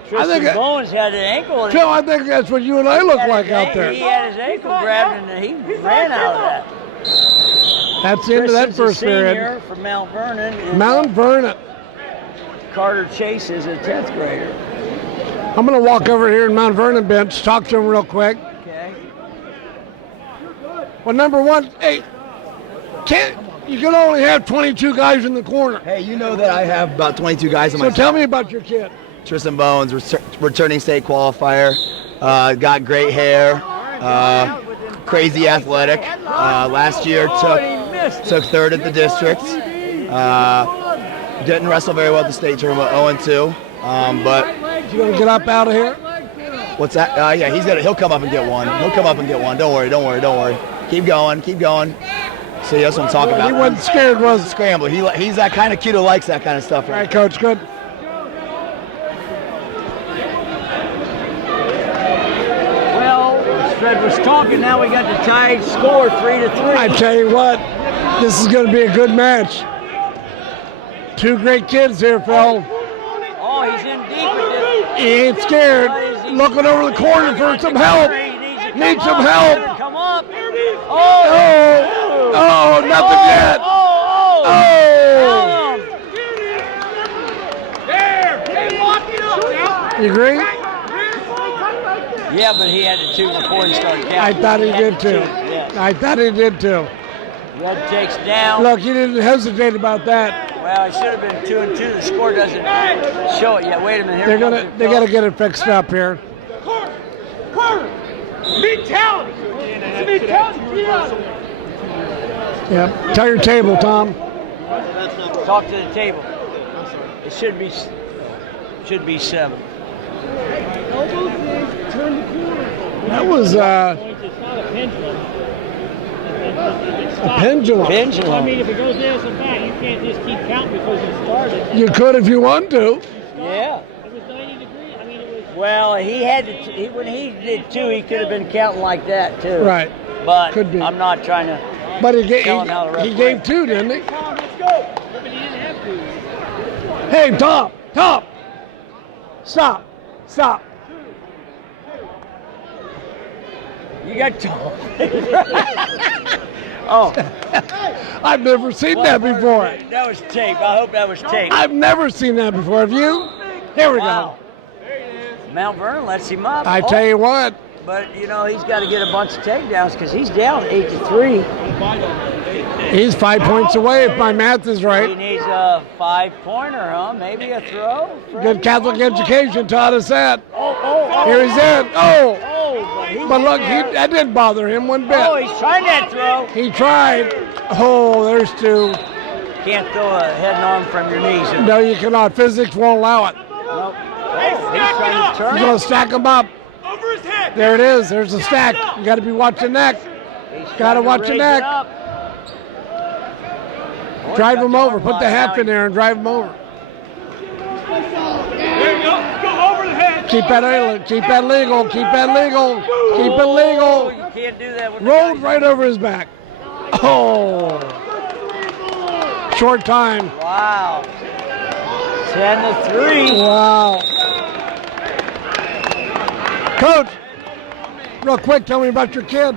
Tristan Bowen's had an ankle. Phil, I think that's what you and I look like out there. He had his ankle grabbed and he ran out of that. That's the end of that first period. From Mount Vernon. Mount Vernon. Carter Chase is a 10th grader. I'm going to walk over here in Mount Vernon bench, talk to him real quick. Okay. Well, number one, hey, you can only have 22 guys in the corner. Hey, you know that I have about 22 guys in my. So tell me about your kid. Tristan Bones, returning state qualifier, got great hair, crazy athletic. Last year took third at the district. Didn't wrestle very well at the state tournament, 0-2. But you gonna get up out of here? What's that? Yeah, he'll come up and get one. Don't worry. Keep going. See, that's what I'm talking about. He wasn't scared, was he? Scramble. He's that kind of kid who likes that kind of stuff. All right, Coach, good. Well, as Fred was talking, now we got the tied score 3-3. I tell you what, this is going to be a good match. 2 great kids here, Phil. Oh, he's in deep with this. He ain't scared. Looking over the corner for some help. Needs some help. Come up. Oh, nothing yet. You agree? Yeah, but he had to 2 before he started counting. I thought he did too. Yes. I thought he did too. Red takes down. Look, you didn't hesitate about that. Well, it should have been 2-2. The score doesn't show it yet. Wait a minute. They got to get it fixed up here. Mentality. It's a mentality. Get out of there. Yeah. Tell your table, Tom. Talk to the table. It should be 7. Elbows in, turn the corner. That was It's not a pendulum. a pendulum. Pendulum. I mean, if it goes this and back, you can't just keep counting because you started. You could if you want to. Yeah. It was 90 degrees. I mean, it was. Well, he had to. When he did 2, he could have been counting like that too. Right. But Could be. I'm not trying to. But he tell him how to he ref gave play. 2, didn't he? Tom, let's go. But he didn't have to. Hey, Tom. Stop. You got Tom. Oh. I've never seen that before. That was tape. I hope that was tape. I've never seen that before. Have you? Here we Wow. Mount Vernon lets him up. go. I tell you what. But, you know, he's got to get a bunch of takedowns because he's down 8-3. He's 5 points away if my math is He right. needs a 5-pointer, huh? Maybe a throw? Good Catholic education taught us that. Oh. Here he's in. Oh. But But look, that didn't bother him one bit. Oh, he's trying that throw. He tried. Oh, there's 2. Can't throw a head and arm from your knees. No, you cannot. Physics won't allow it. Nope. He's trying to turn. You're going to stack them up. Over his head. There it is. There's a stack. You got to be watching neck. Got to watch the neck. Drive him over. Put the half in there and drive him over. There you go. Go over the head. Keep that legal. Keep that legal. Keep that legal. Keep it legal. You can't do that with Rolled right over his back. Oh. Short time. Wow. 10-3. Wow. Coach, real quick, tell me about your kid.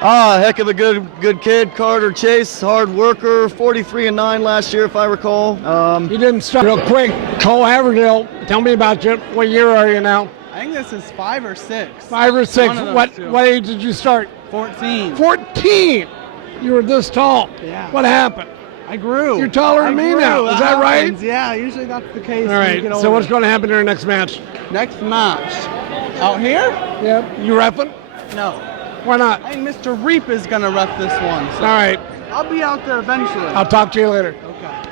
Heck of a good kid, Carter Chase, hard worker, 43-9 last year, if I recall. He didn't start. Real quick, Cole Haverdale, tell me about you. What year are you now? I think this is 5 or 6. 5 or 6. One of those What two. age did you start? 14. 14. You were this tall. Yeah. What happened? I grew. You're taller than me now. Is that right? Happens. Yeah, usually that's the case. All when you right. get So older. what's going to happen in our next match? Next match? Out here? Yep. You repping? No. Why not? I think Mr. Reap is going to rep this one. So All right. I'll be out there eventually. I'll talk to you later. Okay.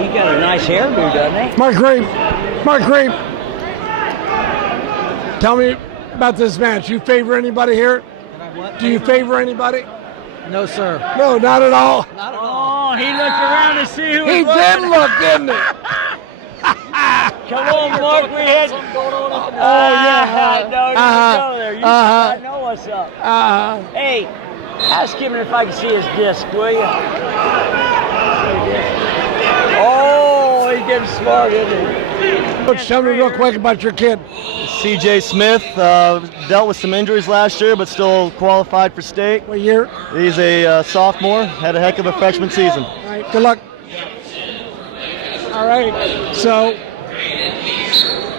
He got a nice hairdo, doesn't he? Mark Reap. Tell me about this match. You favor anybody here? Do you favor anybody? No, sir. No, not at all. Not at all. Oh, he looked around to see who was He looking. did look, didn't he? Come on, Mark, we had. Oh, yeah. No, you Uh-huh. go there. You Uh-huh. know what's up. Uh, Hey, ask him if I can see his disc, will you? Oh, he's getting smart, isn't he? Coach, tell me real quick about your kid. CJ Smith dealt with some injuries last year, but still qualified for state. What year? He's a sophomore, had a heck of a freshman season. All right, good luck. All right, so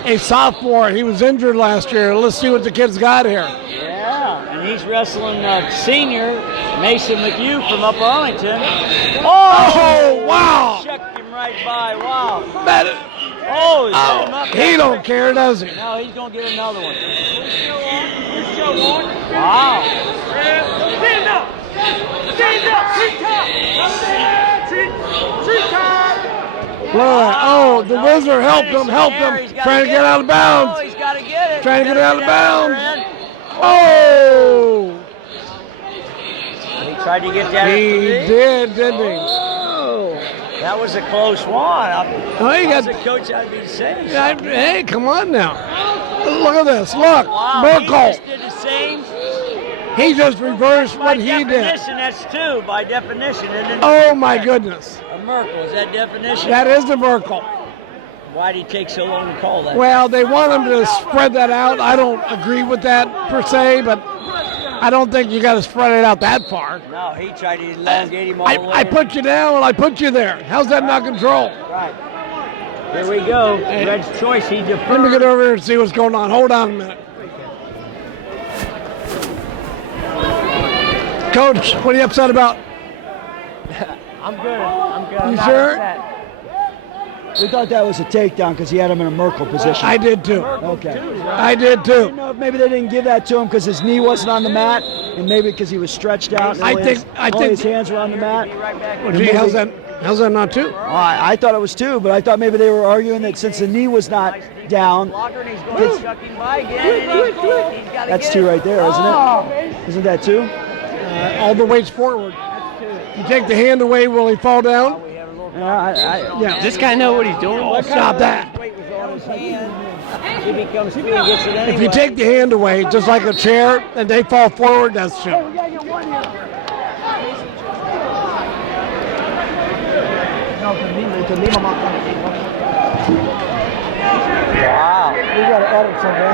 a sophomore. He was injured last year. Let's see what the kid's got here. Yeah, and he's wrestling senior Mason McHugh from Upper Arlington. Oh, wow! Checked him right by. Wow. Bet Oh, he's set him up. He don't care, does he? No, he's going to give him another one. Wow. Stand up. Stand up. Tree top. Look, oh, the wizard helped him, trying to get out of bounds. Oh, he's got to get it. Trying to get out of bounds. Red. Oh! He tried to get that. He did, didn't he? Oh, that was a close one. As a coach, I'd be saying something. Hey, come on now. Look at this. Look, Wow, Merkel. he just did the same. He just reversed what he did. By definition, that's 2. By definition, isn't it? Oh my goodness. A Merkel, is that definition? That is a Merkel. Why did he take so long to call that? Well, they want him to spread that out. I don't agree with that per se, but I don't think you got to spread it out that far. No, he tried to elongate him all the way. I put you down and I put you there. How's that not control? Right. Here we go. Red's choice. He deferred. Let me get over here and see what's going on. Hold on a minute. Coach, what are you upset about? I'm good. I'm good. You I'm not sure? upset. We thought that was a takedown because he had him in a Merkle position. I did too. Okay. I did I too. didn't know if maybe they didn't give that to him because his knee wasn't on the mat, and maybe because he was stretched out. And only his hands were on the mat. Well, gee, how's that not two? Well, I thought it was two, but I thought maybe they were arguing that since the knee was not down, that's two right there, isn't it? Isn't that two? All the weights forward. You take the hand away, will he fall down? Yeah. Does this guy know what he's doing? Stop that. If he comes through, he gets it anyway. If you take the hand away, just like a chair, and they fall forward, that's two. Wow, we got to edit something.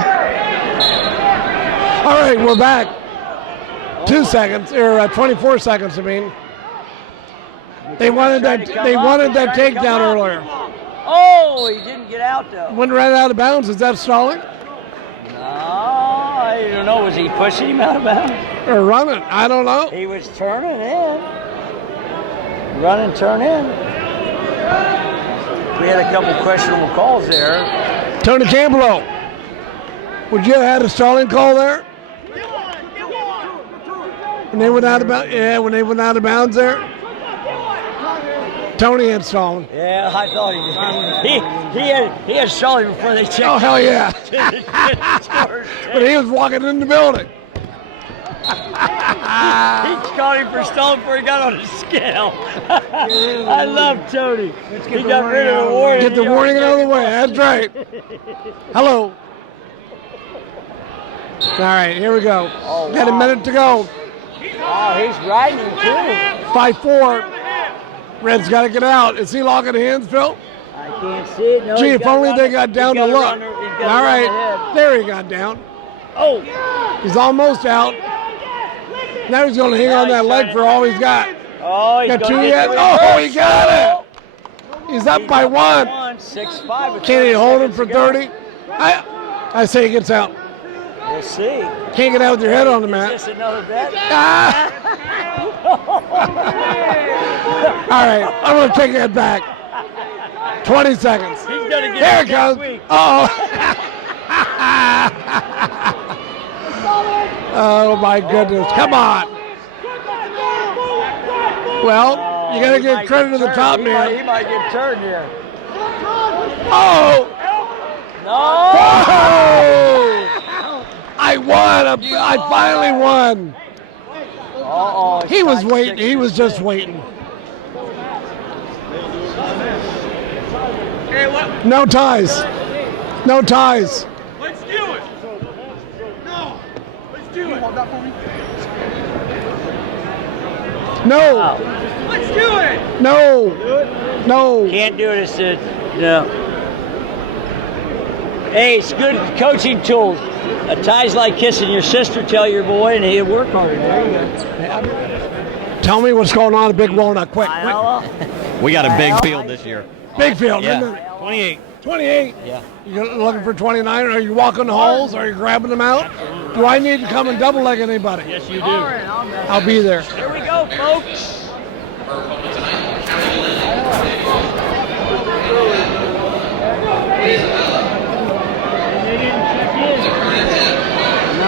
All right, we're back. 2 seconds, or 24 seconds, I mean. They wanted that takedown earlier. Oh, he didn't get out though. Went right out of bounds. Is that stalling? No, I don't know. Was he pushing him out of bounds? Or running? I don't know. He was turning in. Run and turn in. We had a couple questionable calls there. Tony Campbell, would you have had a stalling call there? When they went out of bounds? Yeah, when they went out of bounds there? Tony had stalling. Yeah, I thought he did. He had stalling before they checked. Oh, hell yeah. But he was walking in the building. He caught him for stalling before he got on the scale. I love Tony. He got rid of the warning. Get the warning out of the way. That's right. Hello. All right, here we go. Oh, Got a minute to go. Oh, he's riding him too. 5-4. Red's got to get out. Is he locking hands, Phil? I can't see it. No, gee, if only they got down to look. All right, there he got down. Oh. He's almost out. Now he's going to hang on that leg for all he's got. Oh, he's got two gonna yet? get Oh, he got it. He's up by one. 6-5. Can he hold him for 30? I say he gets out. We'll see. Can't get out with your head on the mat. Is this another bet? All right, I'm going to take that back. 20 seconds. He's going to get Here it goes. Uh-oh. Oh, my goodness. Come on. Well, you got to give credit to the top man. He might get turned here. Oh! No! Whoa! I won. I finally won. Uh-oh. He was waiting. He was just waiting. No ties. No ties. Let's do it. No. Let's do it. Hold that for me. No. Let's do it. No. No. Can't do it. It's no. Hey, it's good coaching tools. A tie's like kissing your sister. Tell your boy, and he'll work harder. There you go. Tell me what's going on at Big Walnut, quick. We got a big field this year. Big field, Yeah. isn't it? 28. 28? Yeah. You looking for 29? Are you walking the halls? Are you grabbing them out? Do I need to come and double leg anybody? Yes, you do. I'll be there. Here we go, folks.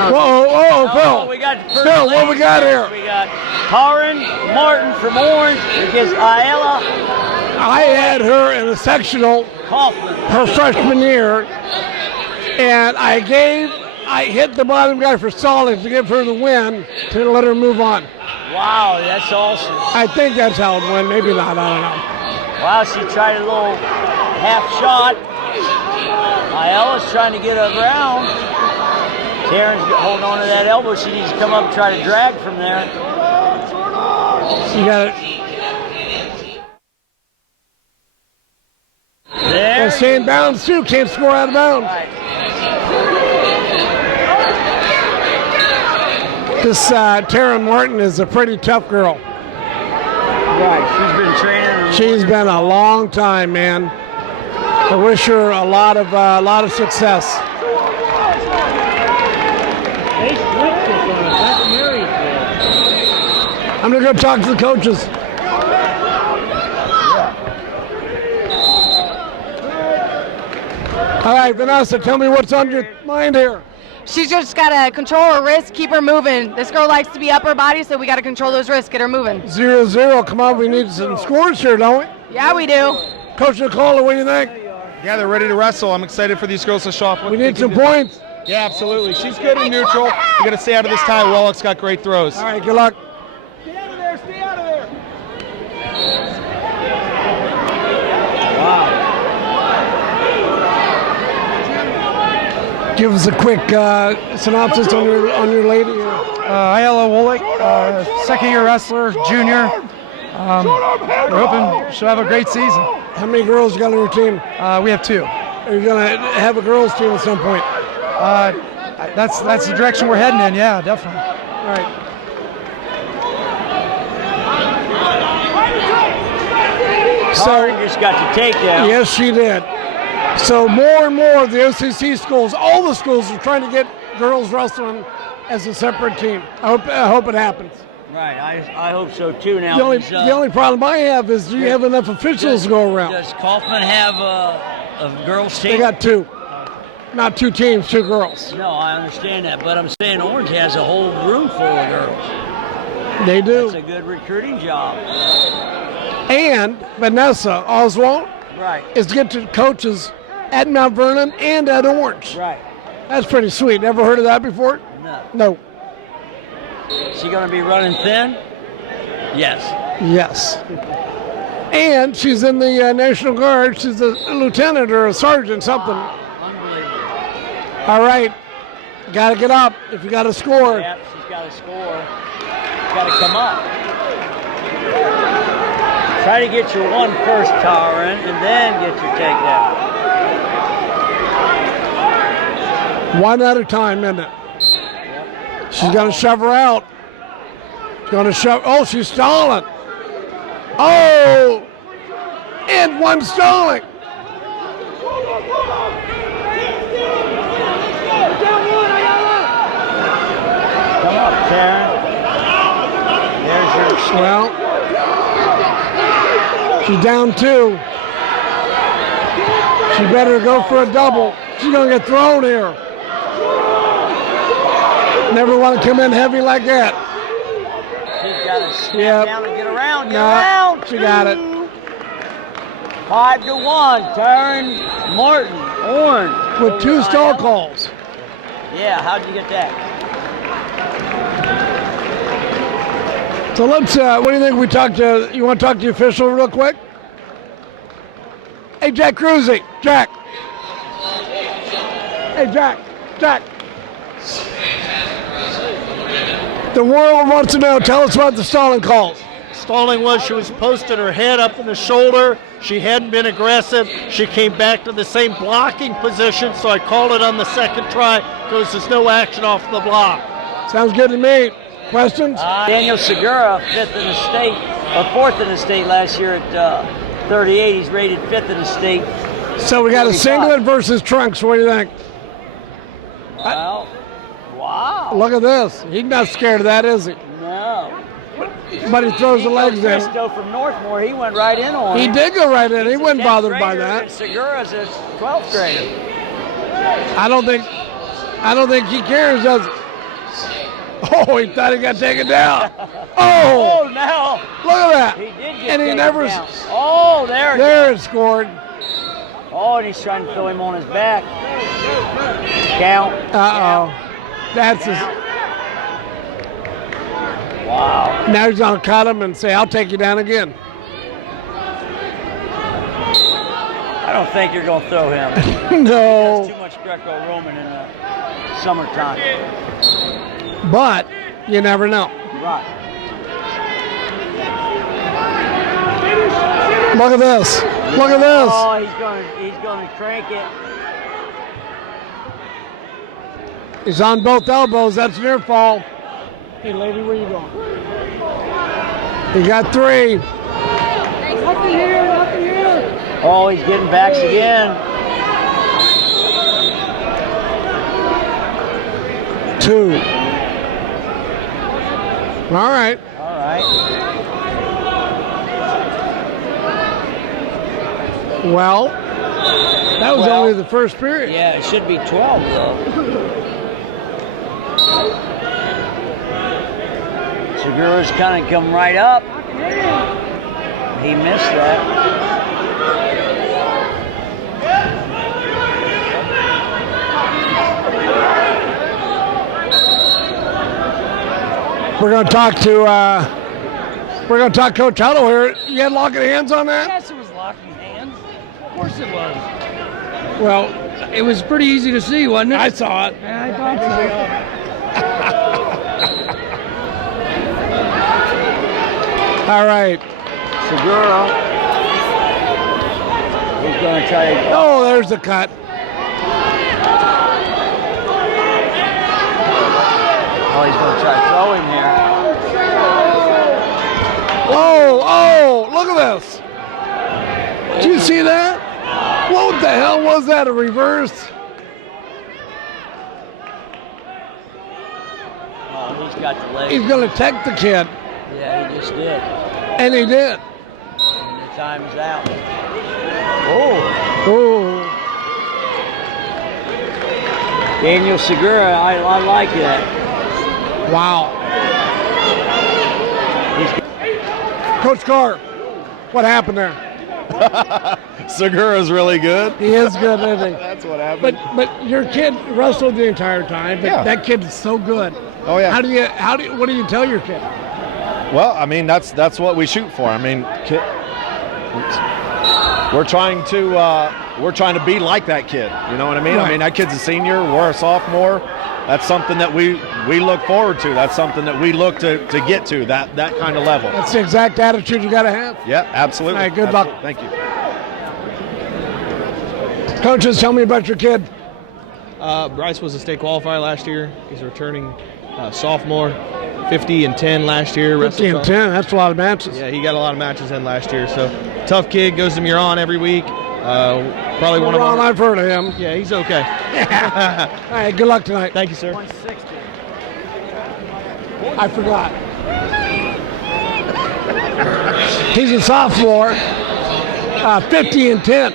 Whoa, Phil. We got Phil, what we got here? We got Taryn Martin from Orange against Ayala. I had her in a sectional her freshman year, and I hit the bottom guy for stalling to give her the win to let her move on. Wow, that's awesome. I think that's how it went. Maybe not. I don't know. Wow, she tried a little half shot. Ayala's trying to get around. Taryn's holding on to that elbow. She needs to come up and try to drag from there. You got it. There. And stay in bounds too. Can't score out of bounds. Right. This Taryn Martin is a pretty tough girl. Right. She's been training. She's been a long time, man. I wish her a lot of success. I'm gonna go talk to the coaches. All right, Vanessa, tell me what's on your mind here. She's just got to control her wrist, keep her moving. This girl likes to be upper body, so we got to control those wrists, get her moving. 0-0. Come on, we need some scores here, don't we? Yeah, we do. Coach Nicola, what do you think? Yeah, they're ready to wrestle. I'm excited for these girls to show off. We need some points. Yeah, absolutely. She's good in neutral. We're going to stay out of this tie. Wallach's got great throws. All right, good luck. Stay out of there. Stay out of there. Wow. Give us a quick synopsis on your lady here. Ayala Wolick, second-year wrestler, junior. We're hoping she'll have a great season. How many girls you got on your team? We have 2. Are you going to have a girls' team at some point? That's the direction we're heading in, yeah, definitely. All right. So just got to take that. Yes, she did. So more and more of the OCC schools, all the schools are trying to get girls wrestling as a separate team. I hope it happens. Right, I hope so too. Now The only problem I have is do you have enough officials to go around? Does Kaufman have a girls team? They got 2. Not 2 teams, 2 girls. No, I understand that, but I'm saying Orange has a whole room full of girls. They do. That's a good recruiting job. And Vanessa Oswald Right. is to get to coaches at Mount Vernon and at Orange. Right. That's pretty sweet. Never heard of that before? No. No. She going to be running thin? Yes. Yes. And she's in the National Guard. She's a lieutenant or a sergeant, something. Unbelievable. All right. Got to get up if you got to score. Yep, she's got to score. She's got to come up. Try to get your one first, Tyron, and then get your takedown. One at a time, isn't it? Yep. She's going to shove her out. She's going to shove. Oh, she's stalling. Oh! And one stalling. Come up, Karen. There's your stick. Well, she's down 2. She better go for a double. She's going to get thrown here. Never want to come in heavy like that. She's got to snap down and get around. Get No, around. she got it. 5-1. Turn Martin. Orange. With 2 stall calls. Yeah, how'd you get that? So let's, what do you think we talk to, you want to talk to the official real quick? Hey, Jack Cruzy. Jack. Hey, Jack. The world wants to know, tell us about the stalling calls. Stalling was she was posting her head up in the shoulder. She hadn't been aggressive. She came back to the same blocking position, so I called it on the second try because there's no action off the block. Sounds good to me. Questions? Daniel Segura, 5th in the state, or 4th in the state last year at 38. He's rated 5th in the state. So we got a singlet versus trunks. What do you think? Wow. Wow. Look at this. He's not scared of that, is he? No. But he throws the legs in. Cristo from Northmore, he went right in on He him. did go right in. He wasn't bothered by that. And Segura's a 12th grader. I don't think he cares, does he? Oh, he thought he got taken down. Oh! Oh, now. Look at that. He did get And he taken never. down. Oh, there it scored. Oh, and he's trying to throw him on his back. Count. Uh-oh. That's his. Wow. Now he's going to cut him and say, I'll take you down again. I don't think you're going to throw him. No. That's too much Greco-Roman in the summertime. But you never know. Right. Look at this. Look at this. Oh, he's going to crank it. He's on both elbows. That's near fall. Hey, lady, where you going? He got 3. Nothing here, nothing here. Oh, he's getting backs again. 2. All right. All right. Well, That was 12. only the first period. Yeah, it should be 12 though. Segura's kind of come right up. He missed that. We're going to talk Coach Huddle here. You had locking hands on that? Yes, it was locking hands. Of course it was. Well, it was pretty easy to see, wasn't it? I saw it. Yeah, I thought so. All right. Segura. He's going to try to. Oh, there's the cut. Oh, he's going to try to throw him here. Oh, look at this. Did you see that? What the hell was that, a reverse? Oh, he's got the leg. He's going to tech the kid. Yeah, he just did. And he did. And the time's out. Oh. Daniel Segura, I like that. Wow. Coach Carr, what happened there? Segura's really good. He is good, isn't he? That's what happened. But your kid wrestled the entire time. But Yeah. that kid is so good. Oh yeah. What do you tell your kid? Well, I mean that's what we shoot for. I mean, we're trying to be like that kid. You know what I mean? Right. I mean, that kid's a senior. We're a sophomore. That's something that we look forward to. That's something that we look to get to, that kind of level. That's the exact attitude you got to have. Yeah, absolutely. All right, good luck. Thank you. Coaches, tell me about your kid. Bryce was a state qualifier last year. He's a returning sophomore. 50 and 10 last year. 50 and 10, that's a lot of matches. Yeah, he got a lot of matches in last year. So tough kid, goes to Muron every week. Probably one of our. I've heard of him. Yeah, he's okay. All right, good luck tonight. Thank you, sir. 160. I forgot. He's a sophomore. 50 and 10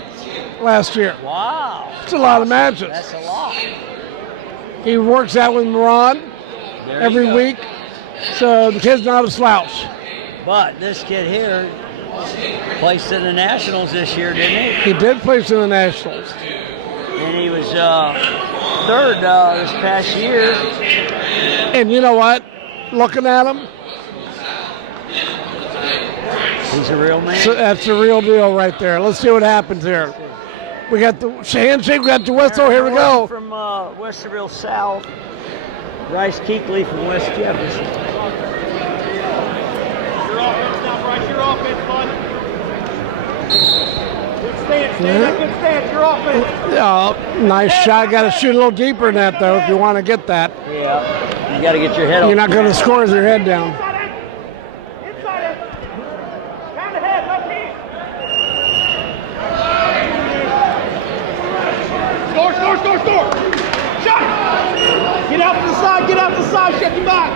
last year. Wow. It's a lot of matches. That's a lot. He works out with Muron every week, so the kid's not a slouch. But this kid here placed in the Nationals this year, didn't he? He did place in the Nationals. And he was third this past year. And you know what? Looking at him, he's a real man. so that's the real deal right there. Let's see what happens here. We got the handshake, we got the whistle, here we go. From Westerville South, Bryce Keekley from West Jefferson. Your offense now, Bryce. Your offense, bud. Good stance. Stand up, good stance. Your offense. Yeah, nice shot. Got to shoot a little deeper than that, though, if you want to get that. Yeah, you got to get your head up. You're not going to score with your head down. Inside it. Pound the head, left hand. Score. Shot. Get out to the side, shut your back.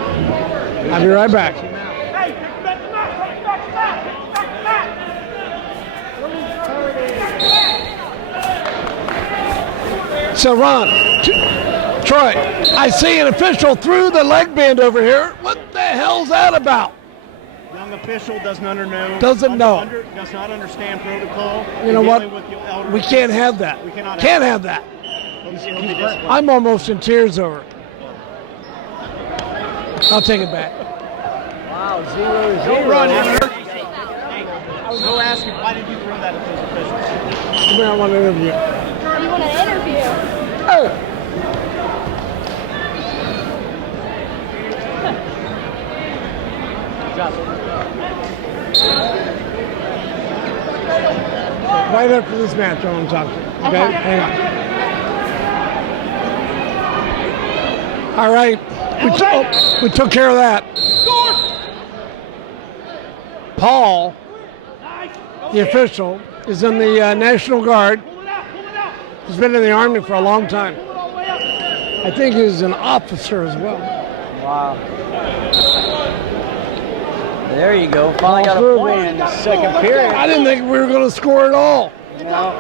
I'll be right back. Hey, back to back. So, Ron, Troy, I see an official threw the leg band over here. What the hell's that about? Young official doesn't know. Does not understand protocol. You know what? We can't have that. We cannot Can't have that. I'm almost in tears over it. I'll take it back. Wow, 0-0. Don't run, I was going to ask you, why did you throw that at those officials? I want to interview. You want an interview? Oh. Right after this match, I want to talk to you. Okay? Hang on. All right. We took care of that. Paul, the official, is in the National Guard. He's been in the Army for a long time. I think he's an officer as well. Wow. There you go. Finally got a point in the second period. I didn't think we were going to score at all. No.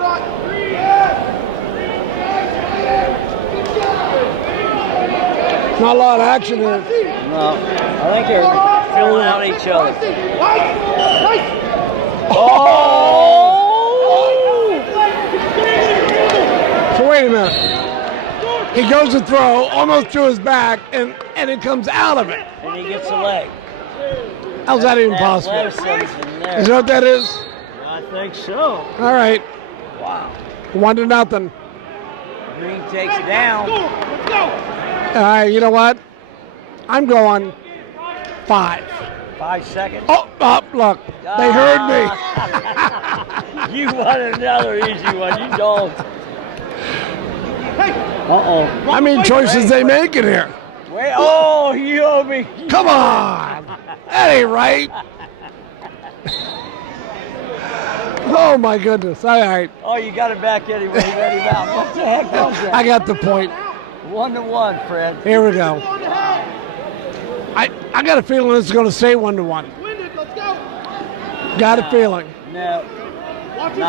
Not a lot of action here. No, I think they're filling out each other. So wait a minute. He goes to throw, almost threw his back, and it comes out of it. And he gets a leg. How's that even possible? Is that what that is? I think so. All right. Wow. 1-0. Green takes it down. All right, you know what? I'm going 5. 5 seconds. Oh, look. They heard me. You want another easy one. You don't. Uh-oh. How many choices they making here? Wait. Oh, you owe me. Come on. That ain't right. Oh, my goodness. All right. Oh, you got it back anyway. You ready now? What the heck was that? I got the point. 1-1, Fred. Here we go. I got a feeling this is going to stay 1-1. Got a feeling. No. Watch his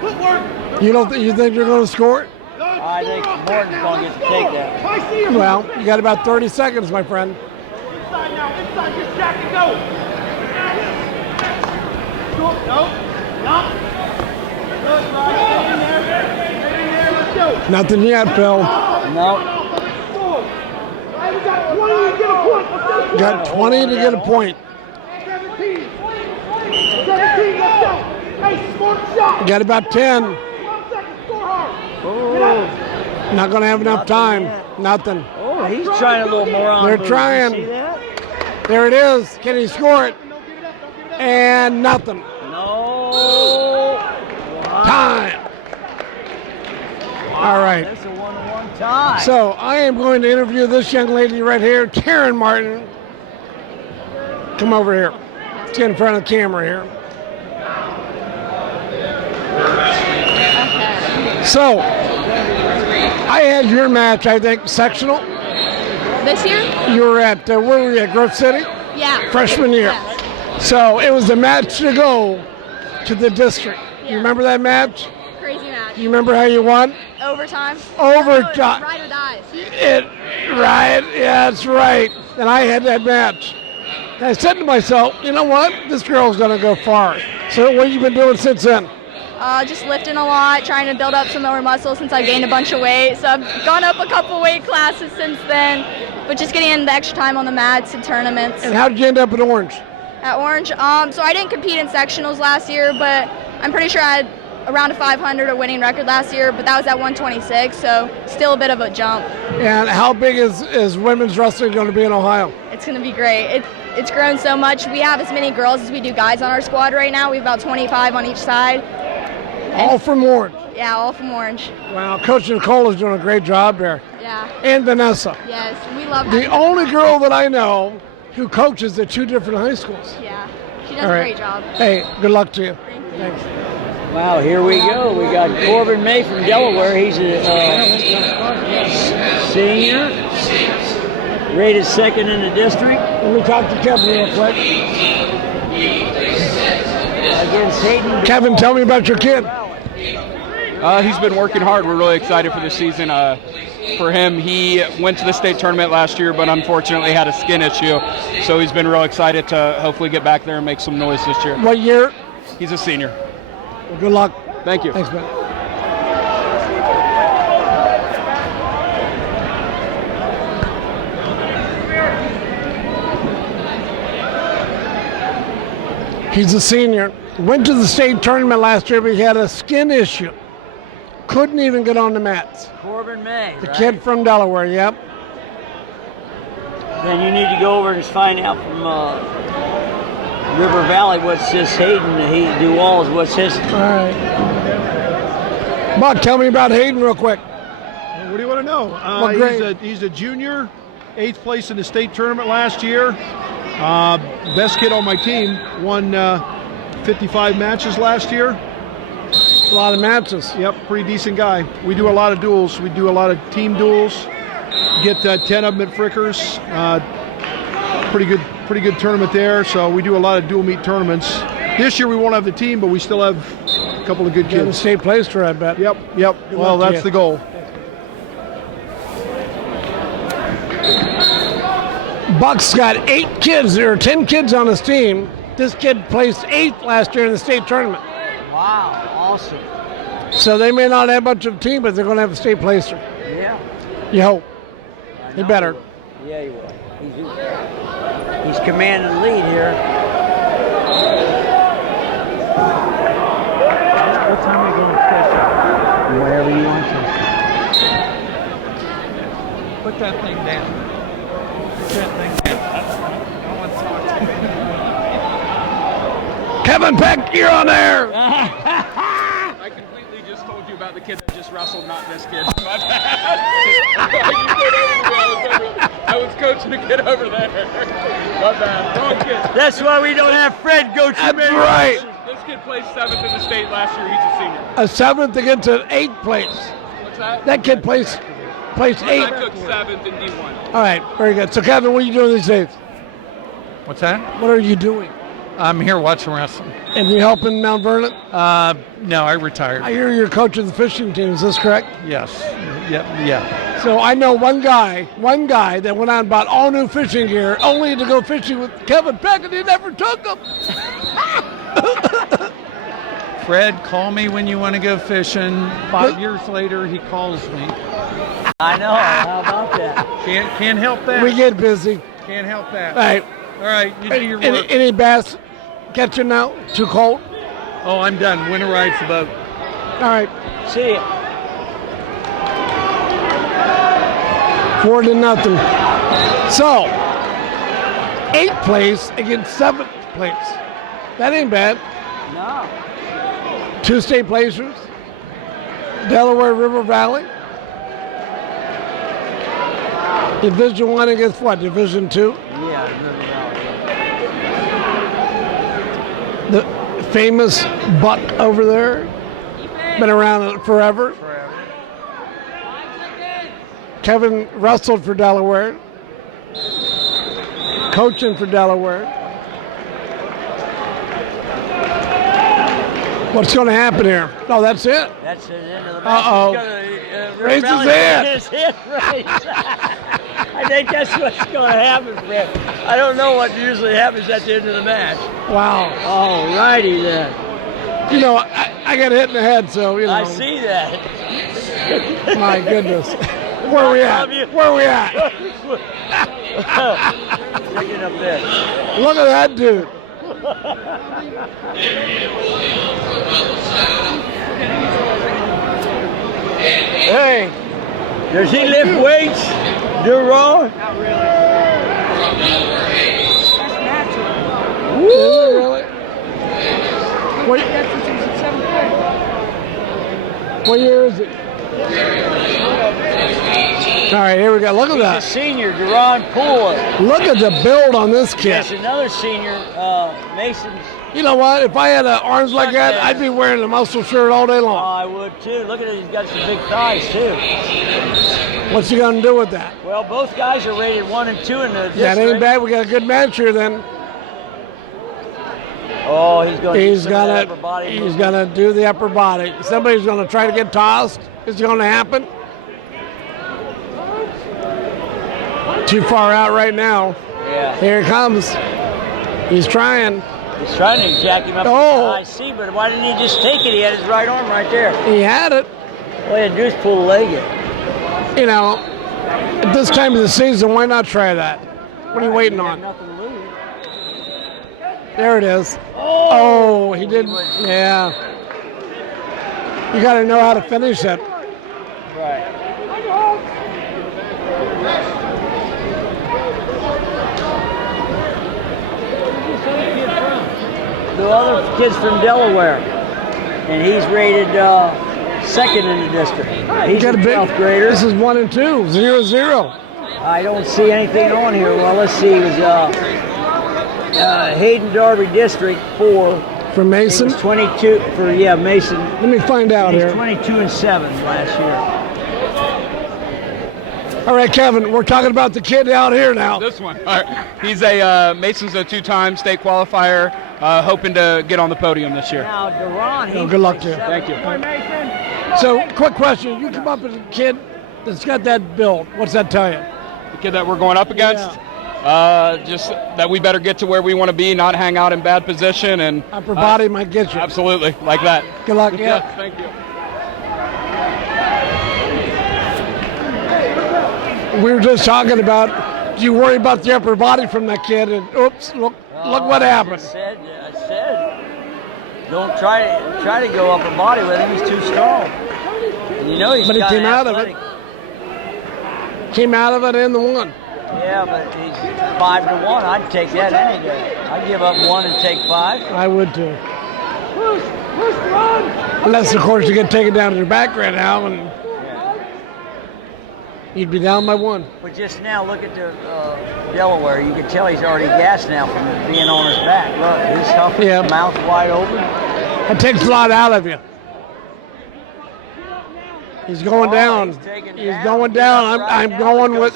footwork. You think you're going to score it? I think Morton's going to get to take that. Well, you got about 30 seconds, my friend. Inside now. Inside. Just jack and go. No. Good, Stay in there. Let's go. Nothing yet, Phil. No. Got 20 to get a point. 17, let's go. Hey, smart shot. Got about 10. 1 second, score hard. Not going to have enough time. Nothing. Oh, he's trying a little more on. They're trying. See that? There it is. Can he score it? And nothing. No. Time. All right. That's a 1-1 tie. So I am going to interview this young lady right here, Karen Martin. Come over here. Let's get in front of the camera here. So I had your match, I think, sectional. This year? You were at, where were you at, Grove City? Yeah. Freshman year. Yes. So it was the match to go to the district. You remember that match? Crazy match. You remember how you won? Overtime. Overtime. Ride or die. Right, yeah, that's right. And I had that match. And I said to myself, you know what? This girl's going to go far. So what have you been doing since then? Just lifting a lot, trying to build up some lower muscle since I gained a bunch of weight. So I've gone up a couple weight classes since then, but just getting in the extra time on the mats and tournaments. And how did you end up at Orange? At Orange, so I didn't compete in sectionals last year, but I'm pretty sure I had around a 500 a winning record last year, but that was at 126, so still a bit of a jump. And how big is women's wrestling going to be in Ohio? It's going to be great. It's grown so much. We have as many girls as we do guys on our squad right now. We have about 25 on each side. All from Orange? Yeah, all from Orange. Wow, Coach Nicole is doing a great job there. Yeah. And Vanessa. Yes, we love the only girl that I know who coaches at 2 different high schools. Yeah, she does a great job. Hey, good luck to you. Thanks. Wow, here we go. We got Corbin May from Delaware. He's a senior, rated second in the district. Let me talk to Kevin real quick. Against Hayden. Kevin, tell me about your kid. He's been working hard. We're really excited for the season. For him, he went to the state tournament last year, but unfortunately had a skin issue. So he's been real excited to hopefully get back there and make some noise this year. What year? He's a senior. Well, good luck. Thank you. Thanks, man. He's a senior. Went to the state tournament last year, but he had a skin issue. Couldn't even get on the mats. Corbin May, The right? kid from Delaware, yep. Then you need to go over and find out from River Valley what's this Hayden. Duwall, what's his. All right. Buck, tell me about Hayden real quick. What do you want to know? What grade? He's a junior, 8th place in the state tournament last year. Best kid on my team, won 55 matches last year. A lot of matches. Yep, pretty decent guy. We do a lot of duels. We do a lot of team duels. Get 10 of them at Frickers. Pretty good tournament there. So we do a lot of dual meet tournaments. This year we won't have the team, but we still have a couple of good kids. The state place tour, I bet. Yep. Good Well, luck to that's you. the goal. Buck's got 8 kids. There are 10 kids on his team. This kid placed 8th last year in the state tournament. Wow, awesome. So they may not have much of a team, but they're going to have a state placer. Yeah. You hope. He better. Yeah, he will. He's commanding the lead here. What time are you going to fish? Whatever you want to. Put that thing down. Put that thing down. I want to talk to you. Kevin Peck, you're on there. I completely just told you about the kid that just wrestled, not this kid. My bad. I was coaching a kid over there. My bad. Wrong kid. That's why we don't have Fred go to That's right. This kid placed 7th in the state last year. He's a senior. A 7th against an 8th place. What's that? That kid placed 8th. I took 7th in D1. All right, very good. So, Kevin, what are you doing these days? What's that? What are you doing? I'm here watching wrestling. And you helping Mount Vernon? No, I retired. I hear you're coach of the fishing team. Is this correct? Yes. Yeah. So I know one guy that went out and bought all new fishing gear only to go fishing with Kevin Peck, and he never took them. Fred, call me when you want to go fishing. 5 years later, he calls me. I know. How about that? Can't help that. We get busy. Can't help that. All right. You do your work. Any bass catching now? Too cold? Oh, I'm done. Winter rides the boat. All right. See ya. 4-0. So, 8th place against 7th place. That ain't bad. No. 2 state placers. Delaware River Valley. Division 1 against what? Division 2? Yeah, River Valley. The famous Buck over there. Been around forever. Kevin wrestled for Delaware. Coaching for Delaware. What's going to happen here? Oh, that's it. That's the end of the match. Uh-oh. Raise his hand. I think that's what's going to happen, Fred. I don't know what usually happens at the end of the match. Wow. All righty then. You know, I got hit in the head, so, you know. I see that. My goodness. Where are we at? Where are we at? Looking up there. Look at that dude. Hey, does he lift weights? Duron? Not really. That's natural. Woo! Really? What, That's since he was in 7th grade. what year is it? All right, here we go. Look at that. He's a senior, Duron Poole. Look at the build on this kid. Yes, another senior, Mason's. You know what? If I had arms like that, I'd be wearing a muscle shirt all day Oh, long. I would too. Look at it, he's got some big thighs too. What's he going to do with that? Well, both guys are rated 1 and 2 in the district. That ain't bad. We got a good match here then. Oh, he's going to He's gonna do the upper body. Somebody's gonna try to get tossed. Is it gonna happen? Too far out right now. Yeah. Here it comes. He's trying. He's trying to jack him up. Oh. I see, but why didn't he just take it? He had his right arm right there. He had it. All he had to do is pull the leg in. You know, at this time of the season, why not try that? What are you waiting on? Nothing to lose. There it is. Oh, he did. Yeah. You got to know how to finish it. Right. The other kid's from Delaware, and he's rated 2nd in the district. He's a 12th grader. This is 1 and 2, 0-0. I don't see anything on here. Well, let's see. It was Hayden Darby District 4. For Mason? He was 22 for Mason. Let me find out He's here. 22 and 7 last year. All right, Kevin, we're talking about the kid out here now. This one. All right. He's a Mason's a 2-time state qualifier, hoping to get on the podium this year. Now, Duron, he good luck to you. Thank you. So, quick question. You come up with a kid that's got that build. What's that tell you? The kid that we're going up against, Just that we better get to where we want to be, not hang out in bad position. And upper body might get you. Absolutely, like that. Good luck. Yeah. Thank you. We were just talking about, do you worry about the upper body from that kid? And oops, look what happened. I said, don't try to go upper body with him. He's too strong. And you know he's But he got came out of athletic. it. Came out of it in the one. Yeah, but he's 5-1. I'd take that any day. I'd give up 1 and take 5. I would too. Unless, of course, you get taken down to your back right now, and you'd be down by 1. But just now, look at the Delaware. You can tell he's already gassed now from being on his back. Look, he's huffing, his mouth wide open. It takes a lot out of you. He's going down. He's going down. I'm going with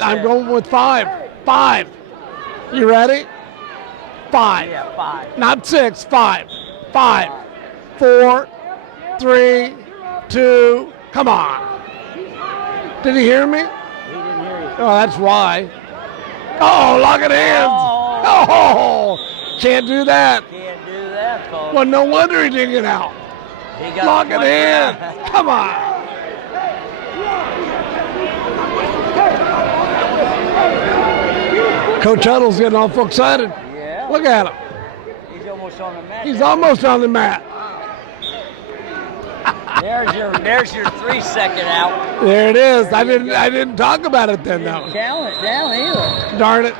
5. 5. You ready? 5. Yeah, 5. Not 6. 5. 5. 4. 3. 2. Come on. Did he hear me? He didn't hear you. Oh, that's why. Oh, lock at hands. Oh, can't do that. Can't do that, folks. Well, no wonder he didn't get out. He got Lock at hands. Come on. Coach Huddle's getting all excited. Yeah. Look at him. He's almost on the mat. He's almost on the mat. There's your 3-second out. There it is. I didn't talk about it then, though. Count it down either. Darn it.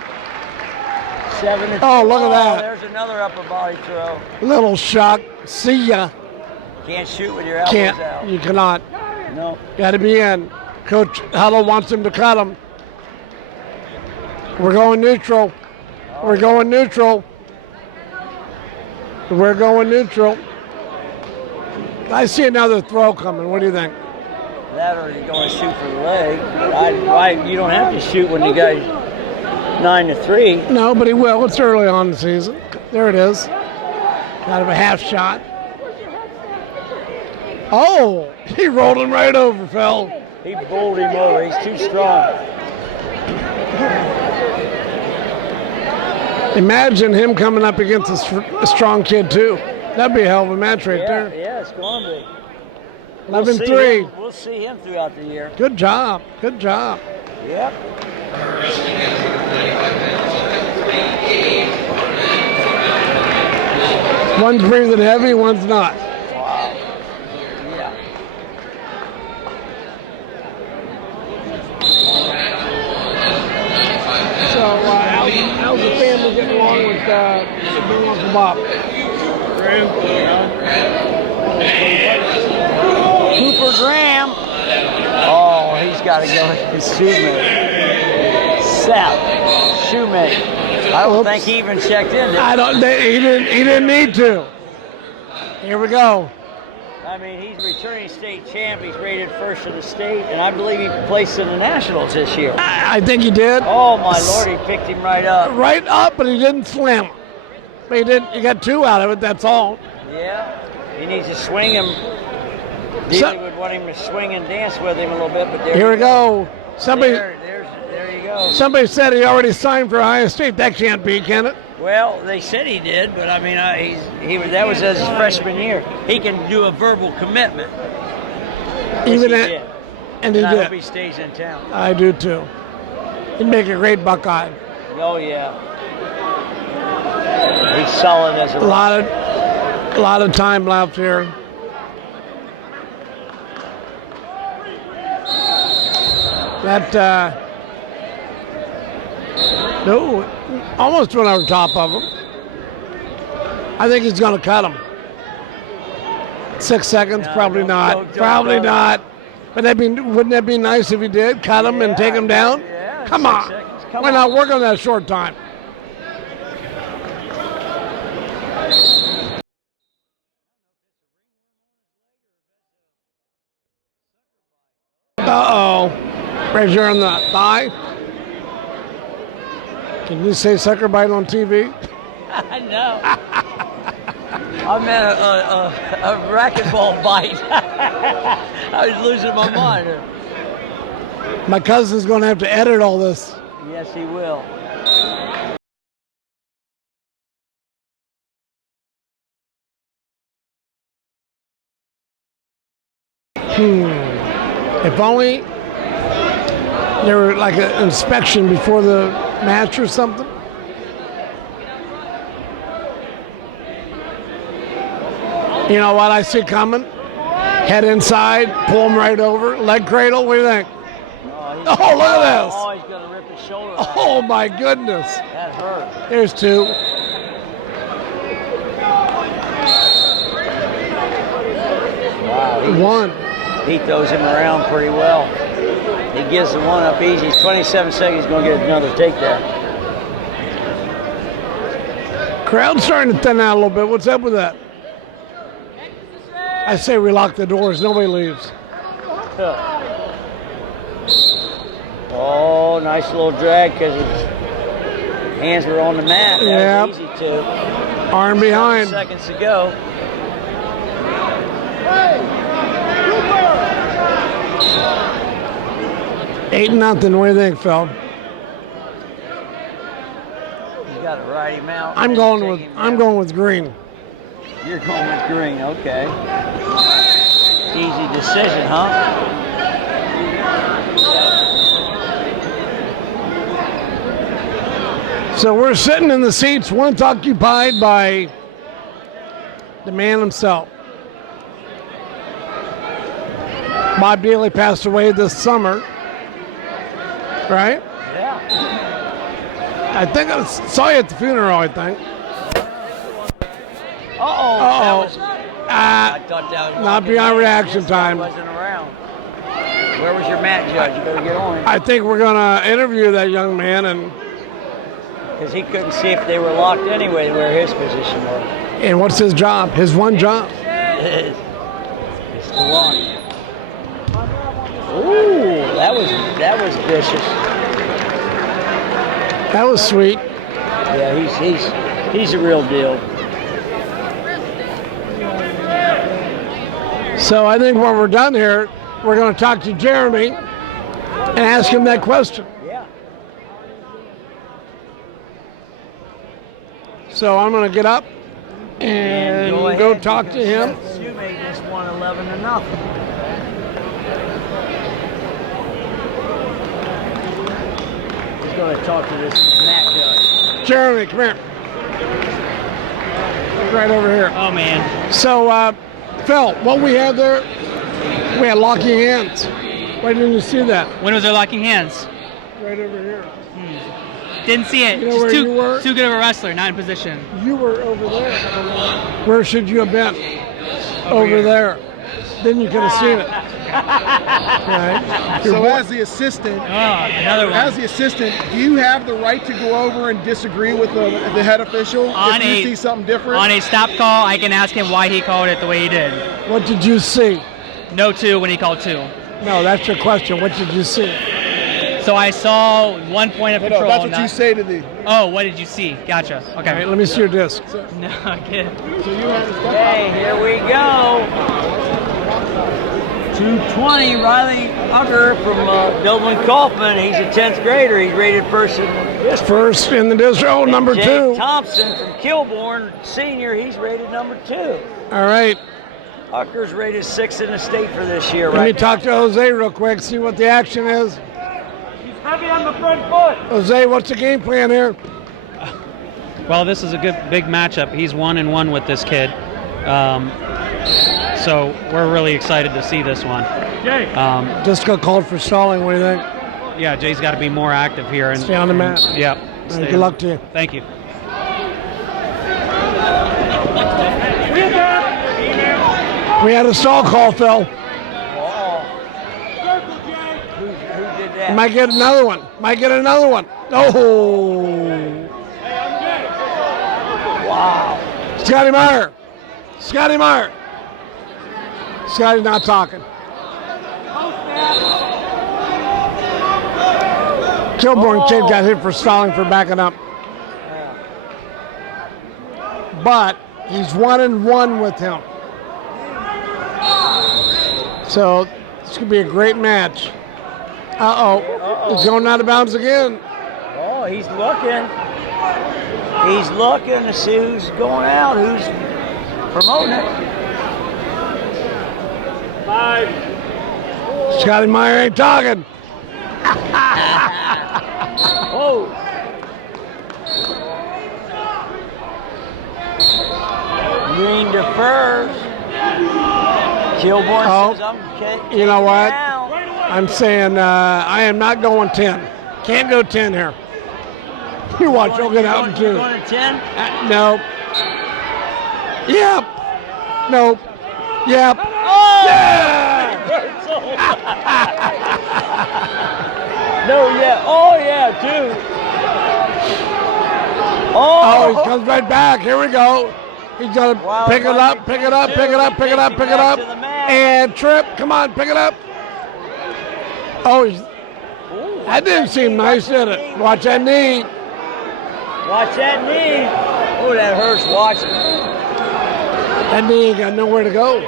7 and 2. Oh, look at that. There's another upper body throw. Little shock. See ya. Can't shoot with your elbows Can't. out. You cannot. No. Got to be in. Coach Huddle wants him to cut him. We're going neutral. We're going neutral. We're going neutral. I see another throw coming. What do you think? That or you're going to shoot for the leg. You don't have to shoot when you got 9-3. No, but he will. It's early on in the season. There it is. Out of a half shot. Oh, he rolled him right over, Phil. He bowled him over. He's too strong. Imagine him coming up against a strong kid, too. That'd be a hell of a match right there. Yeah, it's going to be. 11-3. We'll see him throughout the year. Good job. Good job. Yep. One's breathing heavy, one's not. Wow. Yeah. So, how's the family getting along with being Uncle Bob? Cooper Graham. Oh, he's got to go with his Shumate. Seth Shumate. I don't think he even checked in. He didn't need to. Here we go. I mean, he's returning state champ. He's rated first in the state, and I believe he placed in the nationals this year. I think he did. Oh my Lord, he picked him right up. Right up, but he didn't slam him. But he did. He got 2 out of it. That's all. Yeah, he needs to swing him. Dealey would want him to swing and dance with him a little bit, but here we go. Somebody. There you go. Somebody said he already signed for Ohio State. That can't be, can it? Well, they said he did, but I mean, that was his freshman year. He can do a verbal commitment. Even and he I did. hope he stays in town. I do too. He'd make a great Buckeye. Oh yeah. He's solid as a lot of time left here. That no, almost went over top of him. I think he's going to cut him. 6 seconds, No, probably not. don't. Probably not. But wouldn't that be nice if he did? Cut him and take him down? Yeah, Come 6 on. seconds. Why not work on that short time? Uh-oh. Pressure on the thigh. Can you say sucker bite on TV? I know. I meant a racquetball bite. I was losing my mind. My cousin's going to have to edit all this. Yes, he will. If only there were like an inspection before the match or something. You know what I see coming? Head inside, pull him right over, leg cradle. What do you think? Oh, look at this. Oh, he's going to rip his shoulder out. Oh, my goodness. That hurt. There's two. Wow. One. He throws him around pretty well. He gives the one up easy. He's 27 seconds. He's going to get another takedown. Crowd's starting to thin out a little bit. What's up with that? I say we lock the doors. Nobody leaves. Oh, nice little drag because his hands were on the mat. That was easy to. Arm behind. 7 seconds to go. 8-0. What do you think, Phil? You got to ride him out. I'm going with green. You're going with green, okay. Easy decision, huh? So we're sitting in the seats, once occupied by the man himself. Bob Daly passed away this summer, right? Yeah. I think I saw you at the funeral, I think. I thought that was not beyond reaction time. Wasn't around. Where was your mat judge? You better get on it. I think we're going to interview that young man, and because he couldn't see if they were locked anyway, where his position was. And what's his job? His one job. It's the one. Ooh, that was vicious. That was sweet. Yeah, he's a real deal. So I think when we're done here, we're going to talk to Jeremy and ask him that question. Yeah. So I'm going to get up and go talk to him. Seth Shumate just won 11-0. He's going to talk to this mat judge. Jeremy, come here. Right over here. Oh, man. So, Phil, what we had there, we had locking hands. Why didn't you see that? When was there locking hands? Right over here. Didn't see it. You know Just where you were? too good of a wrestler, not in position. You were over there. Where should you have been? Over there. Then you could have seen it. Right. So as the assistant, another one. As the assistant, do you have the right to go over and disagree with the head official if you see something different? On a stop call, I can ask him why he called it the way he did. What did you see? No 2 when he called 2. No, that's your question. What did you see? So I saw 1 point of control. That's what you say to the. Oh, what did you see? Gotcha. Okay. All right, let me see your disc. No, kid. Okay, here we go. 220, Riley Hugger from Dublin Kaufman. He's a 10th grader. He's rated first in the district. First in the district. Oh, number Jake 2. Thompson from Kilbourne, senior. He's rated number 2. All right. Hugger's rated 6th in the state for this year. Let me talk to Jose real quick, see what the action is. He's heavy on the front foot. Jose, what's the game plan here? Well, this is a good big matchup. He's 1-1 with this kid. So we're really excited to see this one. Just got called for stalling. What do you think? Yeah, Jay's got to be more active here. And stay on the mat. Yep. Right, good luck to you. Thank you. We had a stall call, Phil. Who did that? Might get another one. Oh. Wow. Scotty Meyer. Scotty's not talking. Kilbourne kid got hit for stalling for backing up. But he's 1-1 with him. So this could be a great match. He's going out of bounds again. Oh, he's looking. He's looking to see who's going out, who's promoting it. 5, 4, Scotty Meyer ain't talking. Oh. Green defers. Kilborn says I'm you know what? down. I'm saying I am not going 10. Can't go 10 here. You watch, you'll get out in 2. Going to 10? No. Yep. Nope. Yep. Oh! Yeah! No, yeah. Oh, yeah, 2. Oh, he comes right back. Here we go. He's going to pick it up, pick it up, pick it up, pick it up, pick it up. And trip. Come on, pick it up. Oh, that didn't seem nice, did it? Watch that knee. Watch that knee. Oh, that hurts. Watch it. That knee ain't got nowhere to go.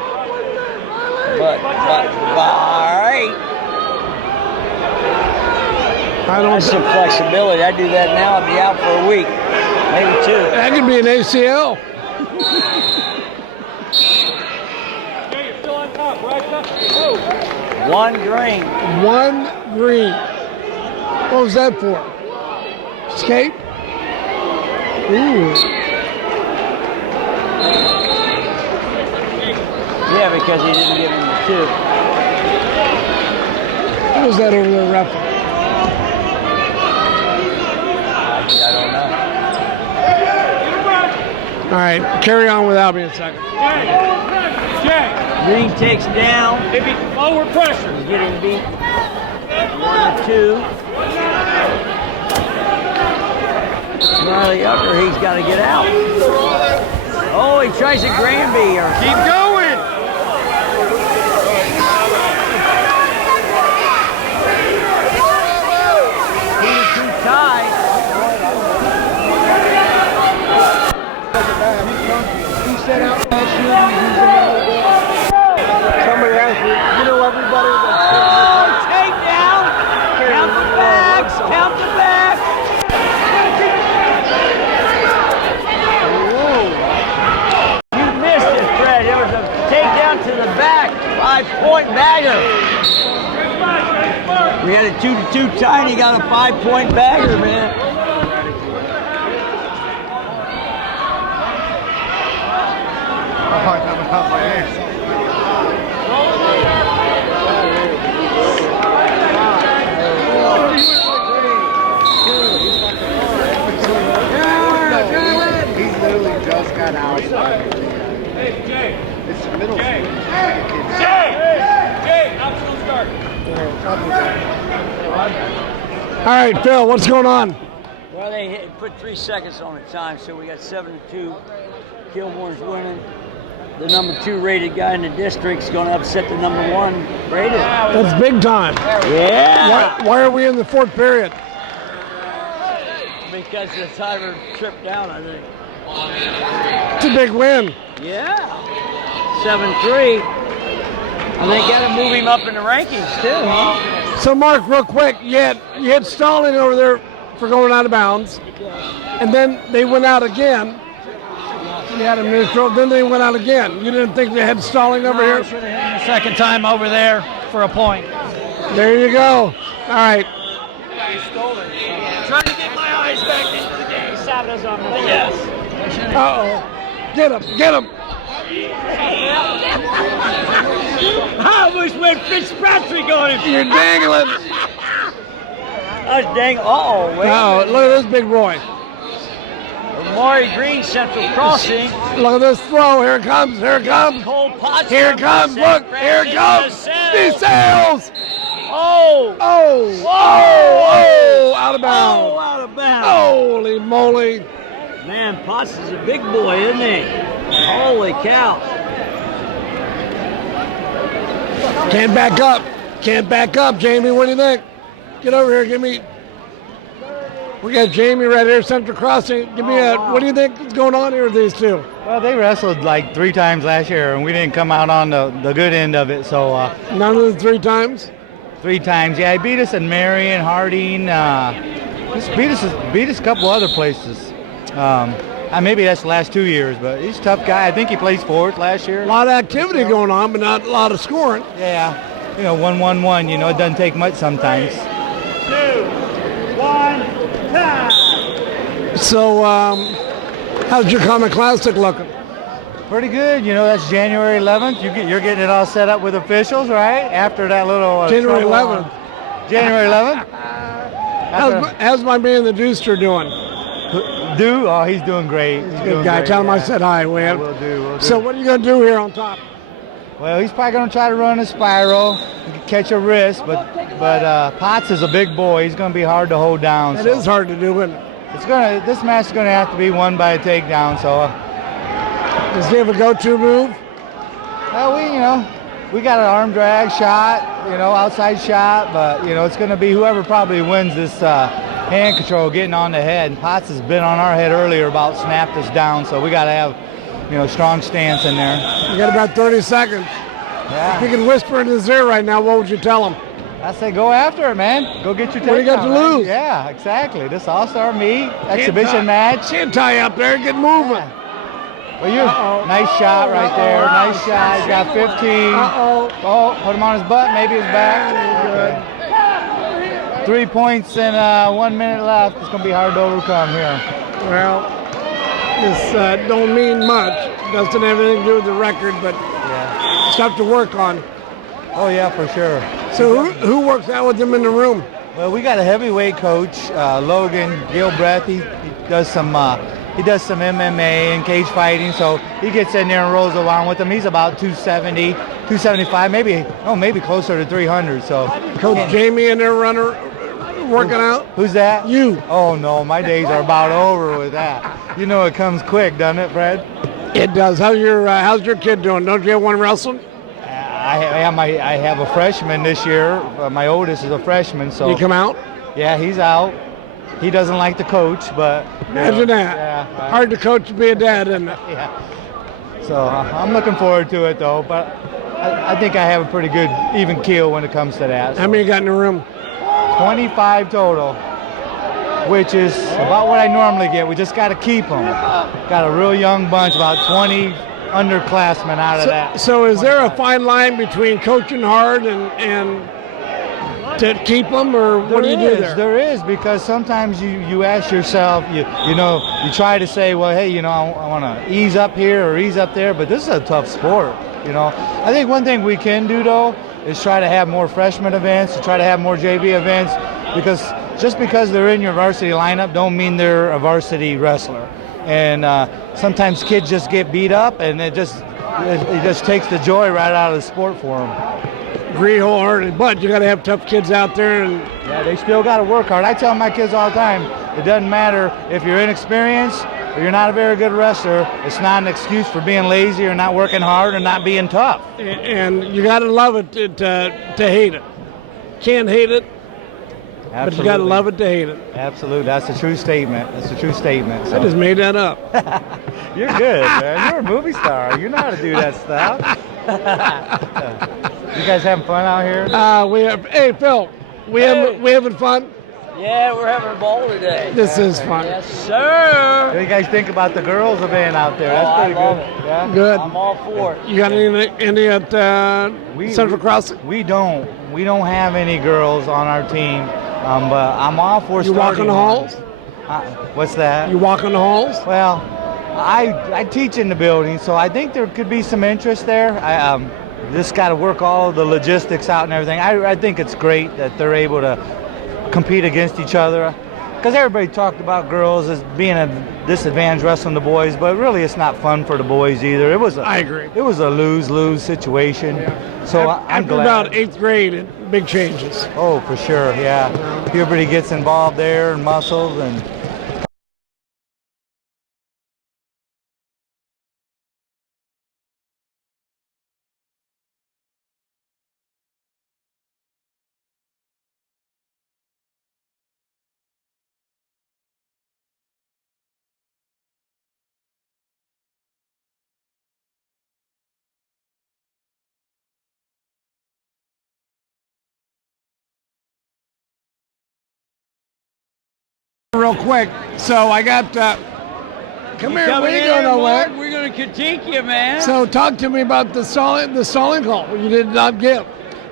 But all right. That's some flexibility. I do that now. I'd be out for a week, maybe 2. That could be an ACL. One green. One green. What was that for? Skate? Ooh. Yeah, because he didn't give him the 2. What was that over there, ref? I don't know. All right, carry on without me a second. Green takes down. Maybe forward pressure. He's getting beat. 1 to 2. Riley Upper, he's got to get out. Oh, he tries a Granby. Keep going. Too tight. He set out last year. Somebody asked me, you know everybody that's Takedown. Count the backs. Count the backs. You missed it, Fred. It was a takedown to the back. 5-point bagger. We had a 2-2 tie, and he got a 5-point bagger, man. He's literally just got out. Hey, Jay. It's the middle school. Jay, optional start. All right, Phil, what's going on? Well, they put 3 seconds on the time, so we got 7-2. Kilborn's winning. The number 2 rated guy in the district's going to upset the number 1 rated. That's big time. Yeah. Why are we in the 4th period? Because the timer tripped down, I think. It's a big win. Yeah. 7-3. And they got to move him up in the rankings, too, huh? So, Mark, real quick, you had Stalling over there for going out of bounds, and then they went out again. You had him neutral, then they went out again. You didn't think they had Stalling over here? Should have hit him the second time over there for a point. There you go. All right. Trying to get my eyes back into the game. Sabato's on the Yes. Uh-oh. Get him. Get him. I almost went Fitzpatrick on him. You're dangling. I was dang. Uh-oh. Wait. Oh, look at this big boy. Maury Green Central Crossing. Look at this throw. Here it comes. Here it comes. Here it comes. Look. Here it comes. DeSales. Oh. Oh. Oh. Out of bounds. Oh, out of bounds. Holy moly. Man, Potts is a big boy, isn't he? Holy cow. Can't back up. Can't back up, Jamie. What do you think? Get over here. Give me. We got Jamie right here, Central Crossing. Give me a. What do you think is going on here with these two? Well, they wrestled like 3 times last year, and we didn't come out on the good end of it. So none of the 3 times. 3 times, yeah. He beat us in Marion, Harding. Just beat us a couple other places. Maybe that's the last 2 years, but he's a tough guy. I think he placed 4th last year. A lot of activity going on, but not a lot of scoring. Yeah. 1-1-1. It doesn't take much sometimes. 2, 1, time. So, how's your Common Classic looking? Pretty good. That's January 11th. You're getting it all set up with officials, right? After that little January 11th. January 11th. How's my man the Deuster doing? Oh, he's doing great. He's Good guy. Tell him I said hi, Webb. Will do. So what are you going to do here on top? Well, he's probably going to try to run a spiral, catch a wrist, but Potts is a big boy. He's going to be hard to hold down. It is hard to do, isn't it? This match is going to have to be won by a takedown. So, does he have a go-to move? Well, we got an arm drag shot, outside shot, but it's going to be whoever probably wins this hand control getting on the head. And Potts has been on our head earlier about snapped us down, so we got to have strong stance in there. You got about 30 seconds. Yeah. If you can whisper in his ear right now, what would you tell him? I say go after it, man. Go get your takedown. What do you got to lose? Yeah, exactly. This All Star meet, exhibition match. Can't tie up there. Get moving. Yeah. Well, nice shot right there. Nice shot. He's got 15. Oh, put him on his butt. Maybe his back. Okay. 3 points and 1 minute left. It's going to be hard to overcome here. Well, this don't mean much. Doesn't have anything to do with the record, but stuff to work on. Oh, yeah, for sure. So who works out with him in the room? Well, we got a heavyweight coach, Logan Gilbreth. He does some MMA and cage fighting, so he gets in there and rolls around with him. He's about 270, 275, maybe closer to 300. So Coach Jamie in there working out? Who's that? You. Oh no, my days are about over with that. It comes quick, doesn't it, Fred? It does. How's your kid doing? Don't you have one wrestling? I have a freshman this year. My oldest is a freshman, so you come out? Yeah, he's out. He doesn't like to coach, but imagine that. Yeah, hard to coach to be a dad, isn't it? Yeah. So I'm looking forward to it, though. But I think I have a pretty good even keel when it comes to that. So. How many you got in the room? 25 total, which is about what I normally get. We just got to keep them. Got a real young bunch, about 20 underclassmen out of that. So is there a fine line between coaching hard and to keep them, or what do you do there? There is, because sometimes you ask yourself, you try to say, well, hey, I want to ease up here or ease up there, but this is a tough sport. I think one thing we can do though is try to have more freshman events, to try to have more JV events, because just because they're in your varsity lineup don't mean they're a varsity wrestler. And sometimes kids just get beat up, and it just takes the joy right out of the sport for them. Agree wholeheartedly, but you got to have tough kids out there, and they still got to work hard. I tell my kids all the time, it doesn't matter if you're inexperienced or you're not a very good wrestler. It's not an excuse for being lazy or not working hard or not being tough. And you got to love it to hate it. Can't hate it. Absolutely. But you got to love it to hate it. Absolutely. That's a true statement. So. I just made that up. You're good, man. You're a movie star. You know how to do that stuff. You guys having fun out here? Hey, Phil, we having fun? Yeah, we're having a ball today. This is fun. Yes, sir. What do you guys think about the girls event out there? That's pretty good. Yeah? Good. I'm all for it. You got any at Central Crossing? We don't have any girls on our team. But I'm all for starting. You walk in the halls? What's that? You walk in the halls? Well, I teach in the building, so I think there could be some interest there. Just got to work all the logistics out and everything. I think it's great that they're able to compete against each other, because everybody talked about girls as being a disadvantage wrestling the boys, but really it's not fun for the boys either. I agree. It was a lose-lose situation. Yeah. So I'm glad. After about 8th grade, big changes. Oh, for sure, yeah. Puberty gets involved there, and muscles, and real quick. So I got, come here, we ain't going nowhere. We're going to critique you, man. So talk to me about the stalling call you did not give.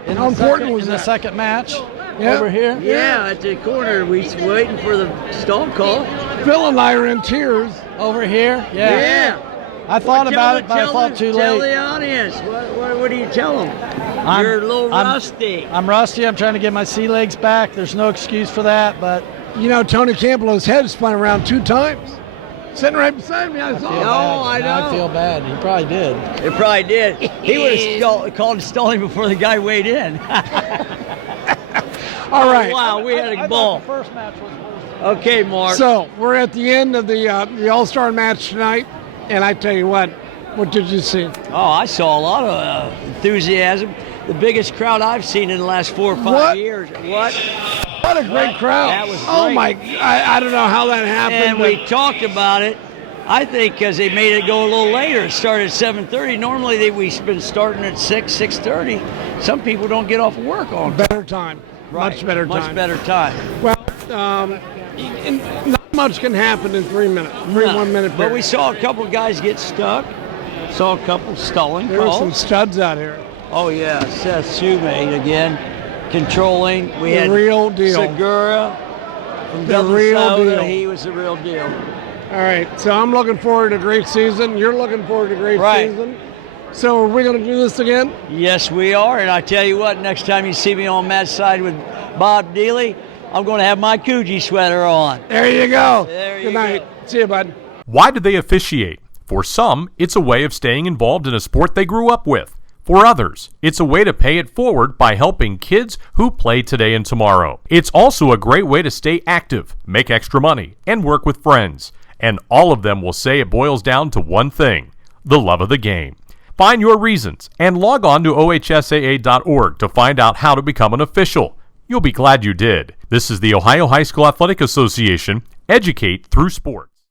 How important was in the that? second match Yeah. over here? Yeah, at the corner. We was waiting for the stall call. Phil and I are in tears. Over here? Yeah. I thought about it, but I thought too Tell late. the audience. What do you tell them? You're a little rusty. I'm rusty. I'm trying to get my sea legs back. There's no excuse for that, but You know, Tony Campbell's head spun around 2 times. Sitting right beside me, I saw him. I know. I feel bad. He probably did. It probably did. He would have called stalling before the guy weighed in. All right. Oh, wow, we had a ball. The first match was Okay, Mark. So we're at the end of the All Star match tonight, and I tell you what did you see? Oh, I saw a lot of enthusiasm. The biggest crowd I've seen in the last 4 or 5 What? years. What? What a great crowd! That was Oh great. my! I don't know how that happened. And we talked about it. I think because they made it go a little later. It started at 7:30. Normally we've been starting at 6:30. Some people don't get off work on better time. Right. Much better time. Much better time. Well, not much can happen in 3 minutes. 1 minute. But we saw a couple guys get stuck. Saw a couple stalling There were calls. some studs out here. Oh yeah, Seth Shumate again, controlling. We The had real deal. Segura from The real Minnesota. deal. He was the real deal. All right, so I'm looking forward to a great season. You're looking forward to a great season. So are we going to do this again? Yes, we are. And I tell you what, next time you see me on Matside with Bob Dealey, I'm going to have my Coogee sweater on. There you go. There you Good night. See you, bud. Why do they officiate? For some, it's a way of staying involved in a sport they grew up with. For others, it's a way to pay it forward by helping kids who play today and tomorrow. It's also a great way to stay active, make extra money, and work with friends. And all of them will say it boils down to one thing: the love of the game. Find your reasons and log on to ohsaa.org to find out how to become an official. You'll be glad you did. This is the Ohio High School Athletic Association. Educate through sport.